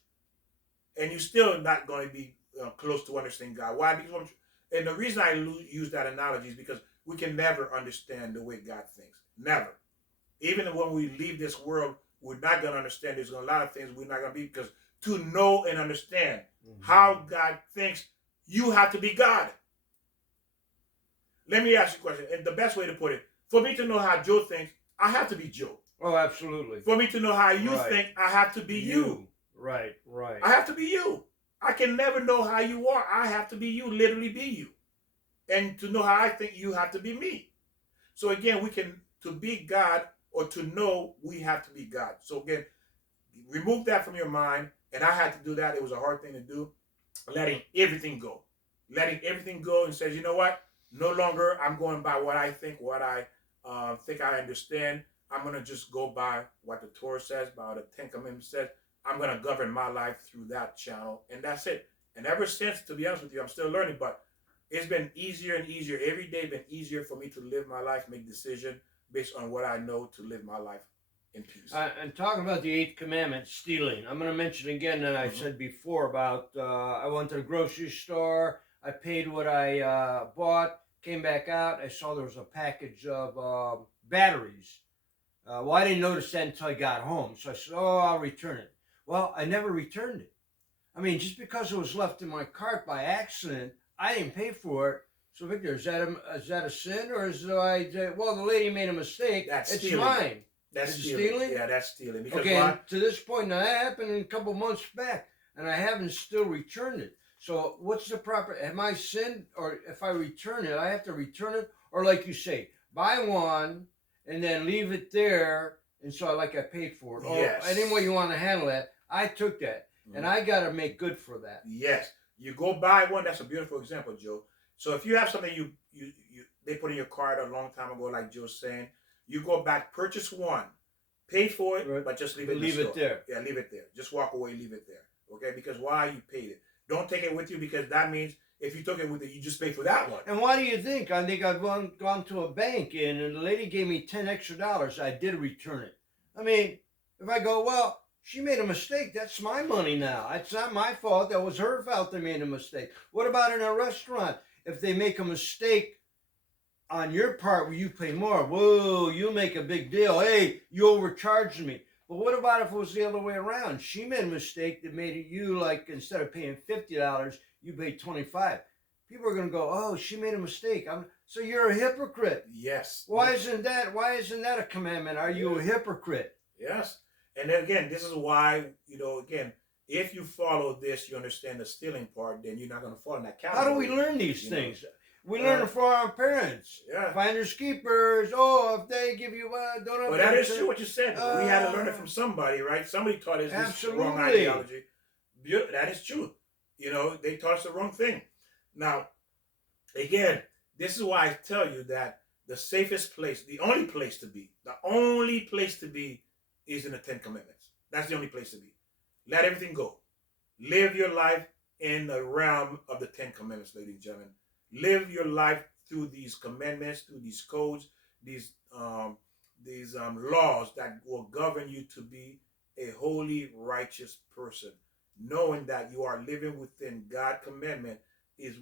and you're still not going to be close to understanding God. Why? Because and the reason I use that analogy is because we can never understand the way God thinks. Never. Even when we leave this world, we're not going to understand. There's a lot of things we're not going to be, because to know and understand how God thinks, you have to be God. Let me ask you a question. And the best way to put it, for me to know how Joe thinks, I have to be Joe. Oh, absolutely. For me to know how you think, I have to be you. Right. I have to be you. I can never know how you are. I have to be you, literally be you. And to know how I think, you have to be me. So again, to be God or to know, we have to be God. So again, remove that from your mind. And I had to do that. It was a hard thing to do. Letting everything go. Letting everything go and says, you know what? No longer I'm going by what I think, what I think I understand. I'm going to just go by what the Torah says, by what the 10 Commandments says. I'm going to govern my life through that channel. And that's it. And ever since, to be honest with you, I'm still learning, but it's been easier and easier. Every day been easier for me to live my life, make decisions, based on what I know to live my life in peace. And talking about the eighth commandment, stealing, I'm going to mention again that I said before about I went to the grocery store, I paid what I bought, came back out, I saw there was a package of batteries. Well, I didn't notice that until I got home, so I said, "Oh, I'll return it." Well, I never returned it. I mean, just because it was left in my cart by accident, I didn't pay for it. So, Victor, is that a sin, or is well, the lady made a mistake. That's it's stealing. mine. That's stealing. Yeah, that's stealing. Because okay, why? To this point, now that happened a couple months back, and I haven't still returned it. So, what's the proper? Am I sinned, or if I return it, I have to return it, or like you say, buy one and then leave it there, and so I paid for it. Yes. Or any way you want to handle that, I took that, and I got to make good for that. Yes, you go buy one. That's a beautiful example, Joe. So if you have something you they put in your cart a long time ago, like Joe's saying, you go back, purchase one, pay for it, right, but just leave it. Leave it there. Yeah, leave it there. Just walk away, leave it there. Okay, because why? You paid it. Don't take it with you, because that means if you took it with you, you just paid for that one. And why do you think? I think I've gone to a bank and the lady gave me $10 extra. I did return it. I mean, if I go, well, she made a mistake. That's my money now. It's not my fault. That was her fault they made a mistake. What about in a restaurant? If they make a mistake on your part where you pay more, whoa, you make a big deal. Hey, you overcharged me. But what about if it was the other way around? She made a mistake that made it you, like, instead of paying $50, you paid $25. People are going to go, oh, she made a mistake. So you're a hypocrite. Yes. Why isn't that a commandment? Are you a hypocrite? Yes. And then again, this is why, again, if you follow this, you understand the stealing part, then you're not going to fall in that category. How do we learn these things? We learn it from our parents. Yeah. Finders keepers. Oh, if they give you don't have. But that is true what you said. We had to learn it from somebody, right? Somebody taught us this wrong ideology. That is true. They taught us the wrong thing. Now, again, this is why I tell you that the safest place, the only place to be is in the 10 Commandments. That's the only place to be. Let everything go. Live your life in the realm of the 10 Commandments, ladies and gentlemen. Live your life through these commandments, through these codes, these laws that will govern you to be a holy, righteous person. Knowing that you are living within God's commandment is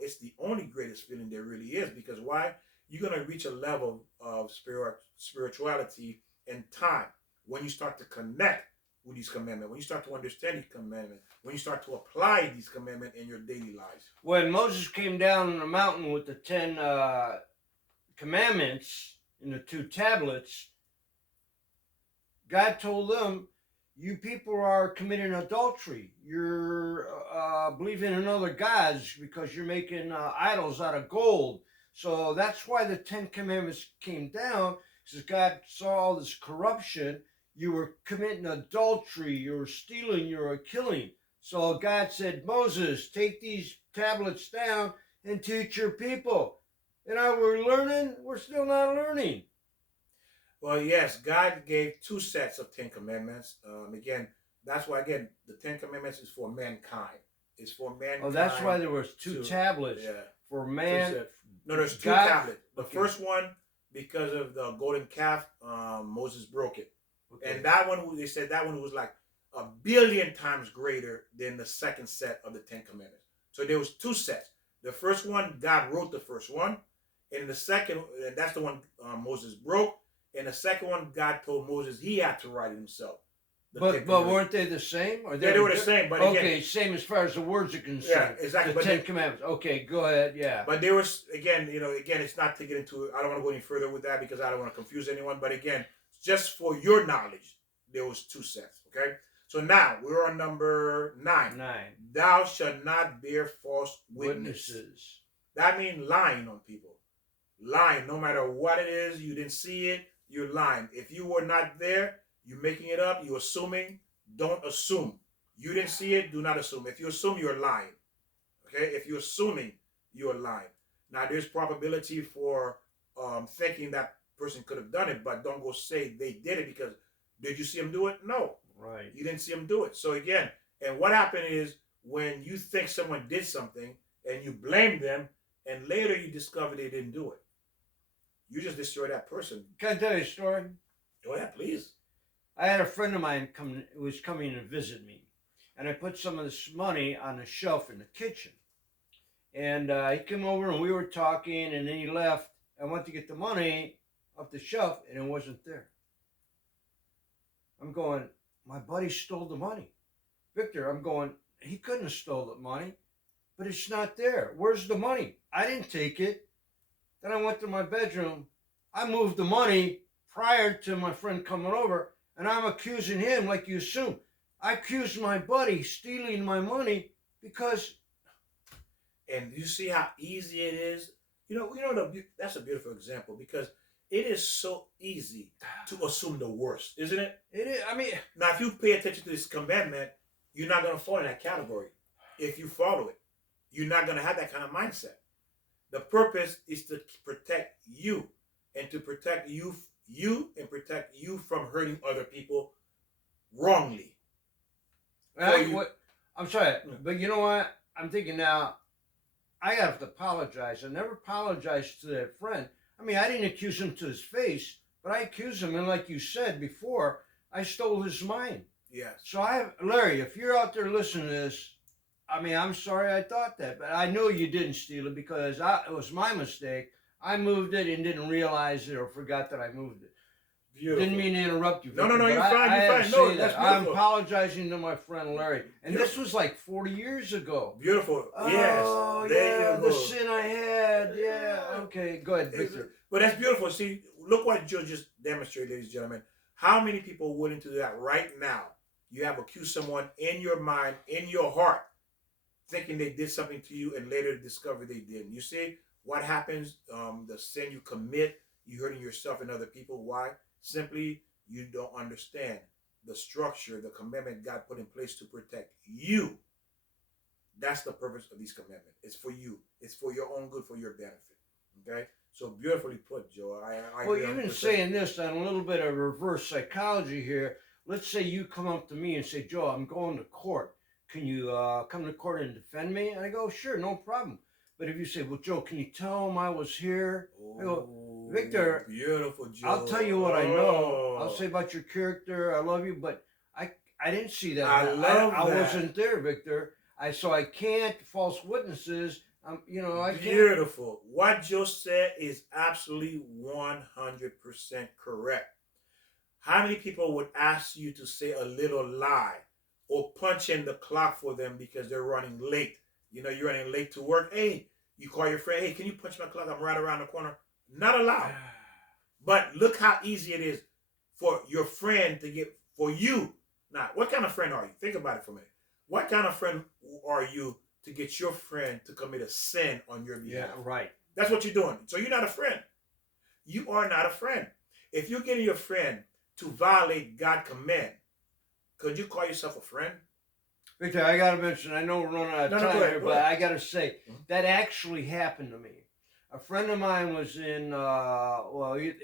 it's the only greatest feeling there really is. Because why? You're going to reach a level of spirituality and time when you start to connect with these commandments, when you start to understand these commandments, when you start to apply these commandments in your daily lives. When Moses came down on the mountain with the 10 commandments and the 2 tablets, God told them, you people are committing adultery. You're believing in other gods because you're making idols out of gold. So that's why the 10 commandments came down, because God saw all this corruption. You were committing adultery, you were stealing, you were killing. So God said, Moses, take these tablets down and teach your people. And are we learning? We're still not learning. Well, yes, God gave 2 sets of 10 commandments. Again, that's why, the 10 commandments is for mankind. It's for mankind. Oh, that's why there was 2 tablets for man. No, there's 2 tablets. The first one, because of the golden calf, Moses broke it. Okay. And that one, they said that one was like 1 billion times greater than the second set of the 10 commandments. So there was 2 sets. The first one, God wrote the first one. And the second, and that's the one Moses broke. And the second one, God told Moses he had to write it himself. But weren't they the same? Or they were the same. But again, same as far as the words are concerned. Yeah, exactly. The 10 commandments. Okay, go ahead. Yeah. But there was, again, it's not to get into, I don't want to go any further with that because I don't want to confuse anyone. But again, just for your knowledge, there was 2 sets. Okay. So now we're on number 9. Thou shalt not bear false witnesses. That means lying on people. Lying, no matter what it is, you didn't see it, you're lying. If you were not there, you're making it up, you're assuming. Don't assume. You didn't see it, do not assume. If you assume, you're lying. Okay? If you're assuming, you're lying. Now, there's probability for thinking that person could have done it, but don't go say they did it because did you see them do it? No. Right. You didn't see them do it. So again, and what happened is when you think someone did something and you blame them and later you discover they didn't do it. you just destroy that person. Can I tell you a story? Go ahead, please. I had a friend of mine who was coming to visit me, and I put some of this money on a shelf in the kitchen. And he came over and we were talking, and then he left. I went to get the money off the shelf, and it wasn't there. I'm going, my buddy stole the money. Victor, I'm going, he couldn't have stole the money, but it's not there. Where's the money? I didn't take it. Then I went to my bedroom. I moved the money prior to my friend coming over, and I'm accusing him like you assume. I accused my buddy stealing my money because... And you see how easy it is? That's a beautiful example, because it is so easy to assume the worst, isn't it? It is. I mean... Now, if you pay attention to this commandment, you're not going to fall in that category. If you follow it, you're not going to have that kind of mindset. The purpose is to protect you, and to protect you and protect you from hurting other people wrongly. I'm sorry, but you know what? I'm thinking now, I have to apologize. I never apologized to that friend. I mean, I didn't accuse him to his face, but I accused him, and like you said before, I stole his mind. Yes. So Larry, if you're out there listening to this, I mean, I'm sorry I thought that, but I know you didn't steal it because it was my mistake. I moved it and didn't realize it or forgot that I moved it. Beautiful. Didn't mean to interrupt you, Victor, No, you're fine. You're fine. No, that's I'm apologizing to my friend Larry. And this was like 40 years ago. Beautiful. Oh, yes. There you go. The sin I had. Yeah. Okay, go ahead, Victor. But that's beautiful. See, look what Joe just demonstrated, ladies and gentlemen. How many people are willing to do that right now? You have accused someone in your mind, in your heart, thinking they did something to you, and later discover they didn't. You see what happens? The sin you commit, you hurting yourself and other people. Why? Simply, you don't understand the structure, the commandment God put in place to protect you. That's the purpose of these commandments. It's for you. It's for your own good, for your benefit. Okay? So beautifully put, Joe. I well, even saying this on a little bit of reverse psychology here, let's say you come up to me and say, Joe, I'm going to court. Can you come to court and defend me? And I go, sure, no problem. But if you say, well, Joe, can you tell him I was here? I go, Victor, beautiful, Joe. I'll tell you what I know. I'll say about your character. I love you, but I didn't see that. I wasn't there, Victor. So I can't. False witnesses. I can't. Beautiful. What Joe said is absolutely 100% correct. How many people would ask you to say a little lie or punch in the clock for them because they're running late? You're running late to work. Hey, you call your friend. Hey, can you punch my clock? I'm right around the corner. Not allowed. But look how easy it is for your friend to get, for you. Now, what kind of friend are you? Think about it for a minute. What kind of friend are you to get your friend to commit a sin on your behalf? Yeah, right. That's what you're doing. So you're not a friend. You are not a friend. If you're getting your friend to violate God's command, could you call yourself a friend? Victor, I got to mention, I know we're running out of time here, but I got to say, that actually happened to me. A friend of mine was in,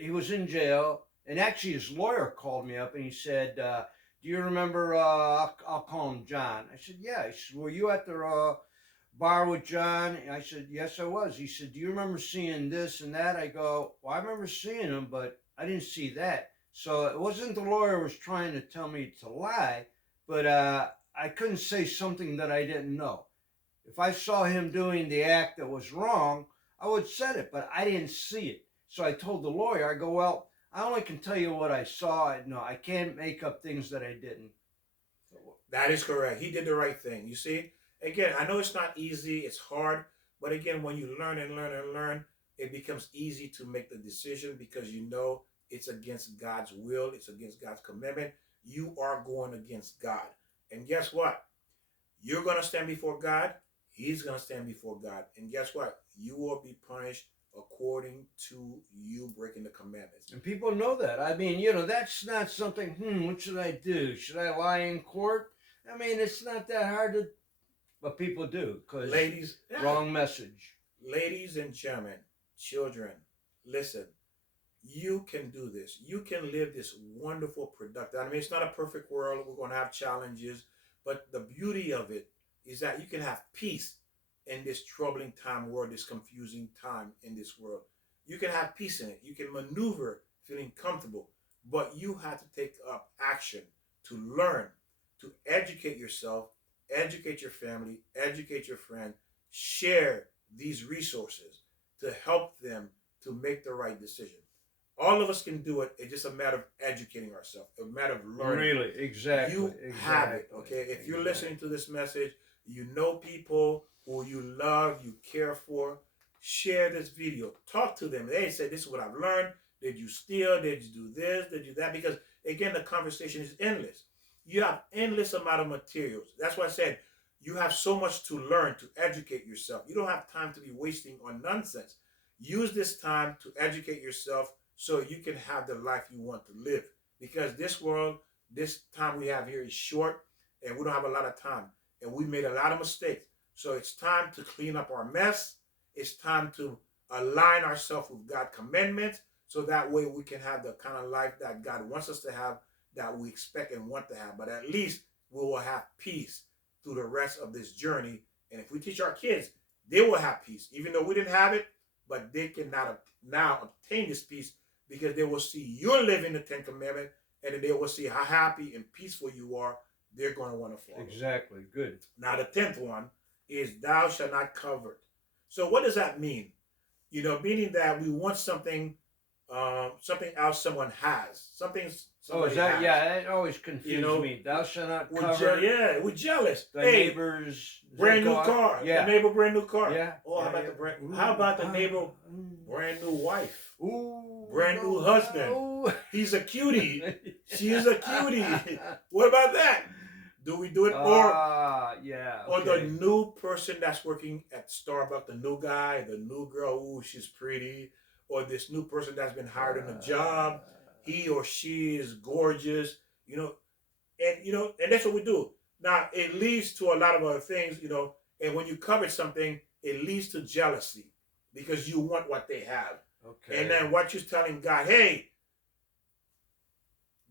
he was in jail, and actually his lawyer called me up and he said, do you remember, I'll call him John. I said, yeah. He said, were you at the bar with John? And I said, yes, I was. He said, do you remember seeing this and that? I go, well, I remember seeing him, but I didn't see that. So it wasn't the lawyer was trying to tell me to lie, but I couldn't say something that I didn't know. If I saw him doing the act that was wrong, I would said it, but I didn't see it. So I told the lawyer, I go, well, I only can tell you what I saw. No, I can't make up things that I didn't. That is correct. He did the right thing. You see? Again, I know it's not easy. It's hard. But again, when you learn and learn and learn, it becomes easy to make the decision because you know it's against God's will. It's against God's commandment. You are going against God. And guess what? You're going to stand before God. He's going to stand before God. And guess what? You will be punished according to you breaking the commandments. And people know that. I mean, that's not something, what should I do? Should I lie in court? I mean, it's not that hard to, but people do, because wrong message. Ladies and gentlemen, children, listen, you can do this. You can live this wonderful, productive. I mean, it's not a perfect world. We're going to have challenges, but the beauty of it is that you can have peace in this troubling time world, this confusing time in this world. You can have peace in it. You can maneuver feeling comfortable, but you have to take up action to learn, to educate yourself, educate your family, educate your friend, share these resources to help them to make the right decision. All of us can do it. It's just a matter of educating ourselves, a matter of learning. Really, exactly. You have it, okay? If you're listening to this message, you know people who you love, you care for, share this video. Talk to them. Hey, say, this is what I've learned. Did you steal? Did you do this? Did you do that? Because, again, the conversation is endless. You have endless amount of materials. That's why I said you have so much to learn, to educate yourself. You don't have time to be wasting on nonsense. Use this time to educate yourself so you can have the life you want to live. Because this world, this time we have here is short, and we don't have a lot of time. And we made a lot of mistakes. So it's time to clean up our mess. It's time to align ourselves with God's commandments, so that way we can have the kind of life that God wants us to have, that we expect and want to have. But at least we will have peace through the rest of this journey. And if we teach our kids, they will have peace. Even though we didn't have it, but they can now obtain this peace, because they will see you're living the 10 Commandments, and then they will see how happy and peaceful you are. They're going to want to follow. Exactly. Good. Now, the 10th one is thou shalt not covet. So what does that mean? Meaning that we want something else someone has. Somebody is that has. Yeah, that always confused me. Thou shalt not covet. We're jealous. The neighbor's brand new car. Yeah. The neighbor brand new car. Yeah. Oh, how about the neighbor brand new wife? Ooh, brand new husband. Ooh. He's a cutie. She's a cutie. What about that? Do we do it? Or the new person that's working at Starbucks, the new guy, the new girl, ooh, she's pretty. Or this new person that's been hired on a job, he or she is gorgeous, and that's what we do. Now, it leads to a lot of other things, and when you covet something, it leads to jealousy, because you want what they have. Okay. And then what you're telling God, hey,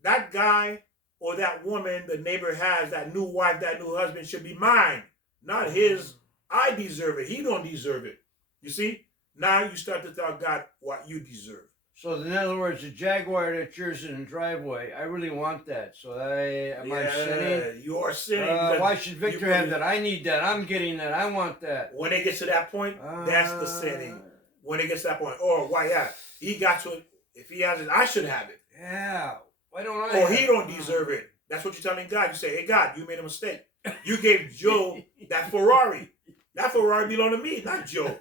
that guy or that woman the neighbor has, that new wife, that new husband, should be mine, not his. I deserve it. He don't deserve it. You see? Now you start to tell God what you deserve. So in other words, the Jaguar that's yours in the driveway, I really want that. So am I sinning? You are sinning. Why should Victor have that? I need that. I'm getting that. I want that. When it gets to that point, that's the sinning. When it gets to that point, or why? Yeah, he got to it. If he has it, I should have it. Yeah. Why don't I? Or he don't deserve it. That's what you're telling God. You say, hey God, you made a mistake. You gave Joe that Ferrari. That Ferrari belonged to me, not Joe.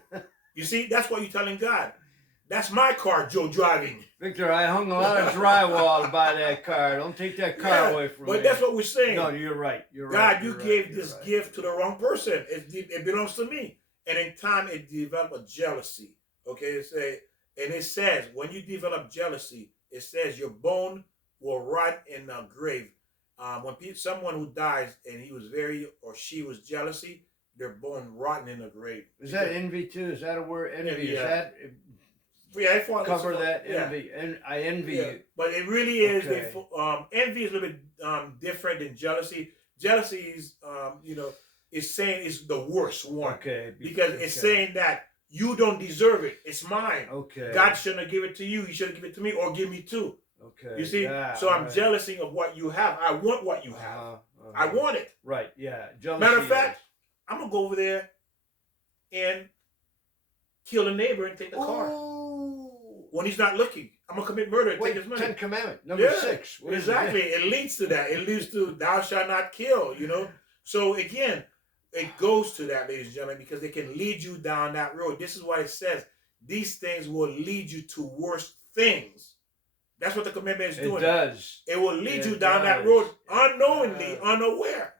You see, that's what you're telling God. That's my car, Joe driving. Victor, I hung a lot of drywall to buy that car. Don't take that car away from me. But that's what we're saying. No, you're right. You're God, right. you gave this gift to the wrong person. It belongs to me. And in time, it developed a jealousy. Okay, and it says, when you develop jealousy, it says your bone will rot in the grave. When someone who dies and she was jealousy, their bone rotten in the grave. Is that envy too? Is that a word? Envy. Yeah. Is that? Yeah, cover that envy. Yeah. And I envy you. But it really is. Okay. Envy is a little bit different than jealousy. Jealousy is, is saying it's the worst one. Okay. Because it's saying that you don't deserve it. It's mine. Okay. God shouldn't have given it to you. He should have given it to me, or give me too. Okay. You see? Yeah, so I'm jealous of what you have. I want what you have. I want it. Right. Yeah. Jealousy. Matter of fact, I'm going to go over there and kill the neighbor and take the car. When he's not looking. I'm going to commit murder and take his money. 10 Commandment, number 6. Exactly. It leads to that. It leads to thou shalt not kill, So again, it goes to that, ladies and gentlemen, because it can lead you down that road. This is what it says. These things will lead you to worse things. That's what the commandment is doing. It does. It will lead you down that road unknowingly, unaware.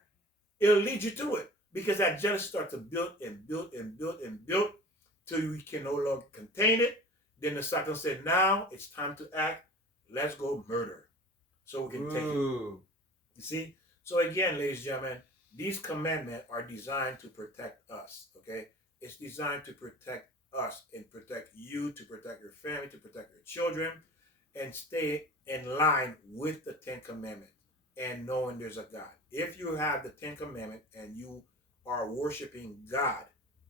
It'll lead you to it. Because that jealousy starts to build and build and build and build till you can no longer contain it. Then the Satan said, now it's time to act. Let's go murder. So we can take it. You see? So again, ladies and gentlemen, these commandments are designed to protect us. Okay? It's designed to protect us and protect you, to protect your family, to protect your children, and stay in line with the 10 Commandments and knowing there's a God. If you have the 10 Commandments and you are worshiping God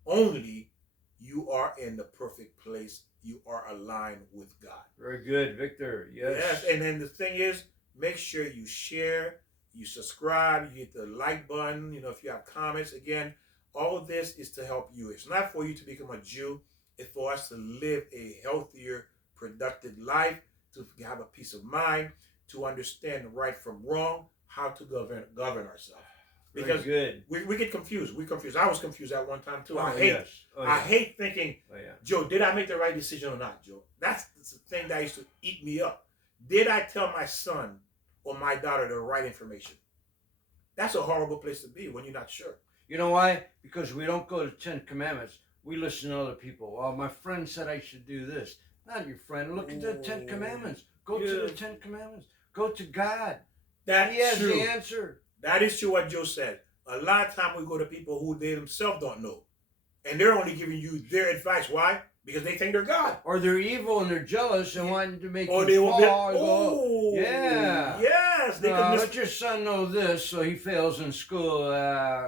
only, you are in the perfect place. you are aligned with God. Very good, Victor. Yes. And then the thing is, make sure you share, you subscribe, you hit the like button. If you have comments, again, all of this is to help you. It's not for you to become a Jew. It's for us to live a healthier, productive life, to have a peace of mind, to understand right from wrong, how to govern ourselves. Because we get confused. We're confused. I was confused at one time too. I hate thinking, Joe, did I make the right decision or not, Joe? That's the thing that used to eat me up. Did I tell my son or my daughter the right information? That's a horrible place to be when you're not sure. You know why? Because we don't go to 10 Commandments. We listen to other people. Well, my friend said I should do this. Not your friend. Look at the 10 Commandments. Go to the 10 Commandments. Go to God. He has the answer. That is true what Joe said. A lot of times we go to people who they themselves don't know. And they're only giving you their advice. Why? Because they think they're God. Or they're evil and they're jealous and wanting to make you fall. Yeah. Yes. Let your son know this so he fails in school.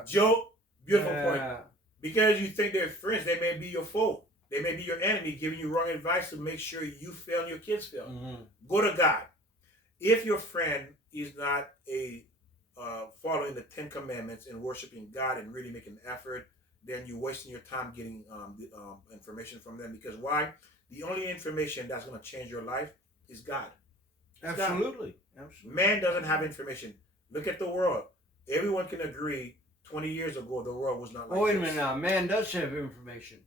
Joe, beautiful point. Because you think they're friends, they may be your foe. They may be your enemy, giving you wrong advice to make sure you fail and your kids fail. Go to God. If your friend is not following the 10 Commandments and worshiping God and really making an effort, then you're wasting your time getting information from them. Because why? The only information that's going to change your life is God. Absolutely. Man doesn't have information. Look at the world. Everyone can agree 20 years ago the world was not like this. Wait a minute now. Man does have information.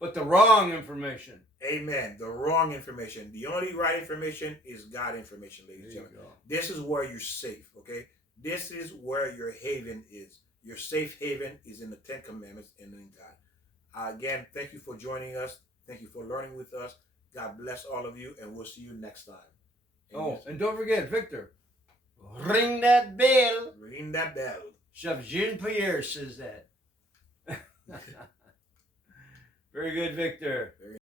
But the wrong information. Amen. The wrong information. The only right information is God information, ladies and gentlemen. This is where you're safe, okay? This is where your haven is. Your safe haven is in the 10 Commandments and in God. Again, thank you for joining us. Thank you for learning with us. God bless all of you, and we'll see you next time. Amen. And don't forget, Victor, ring that bell. Ring that bell. Chef Jean Pierre says that. Very good, Victor.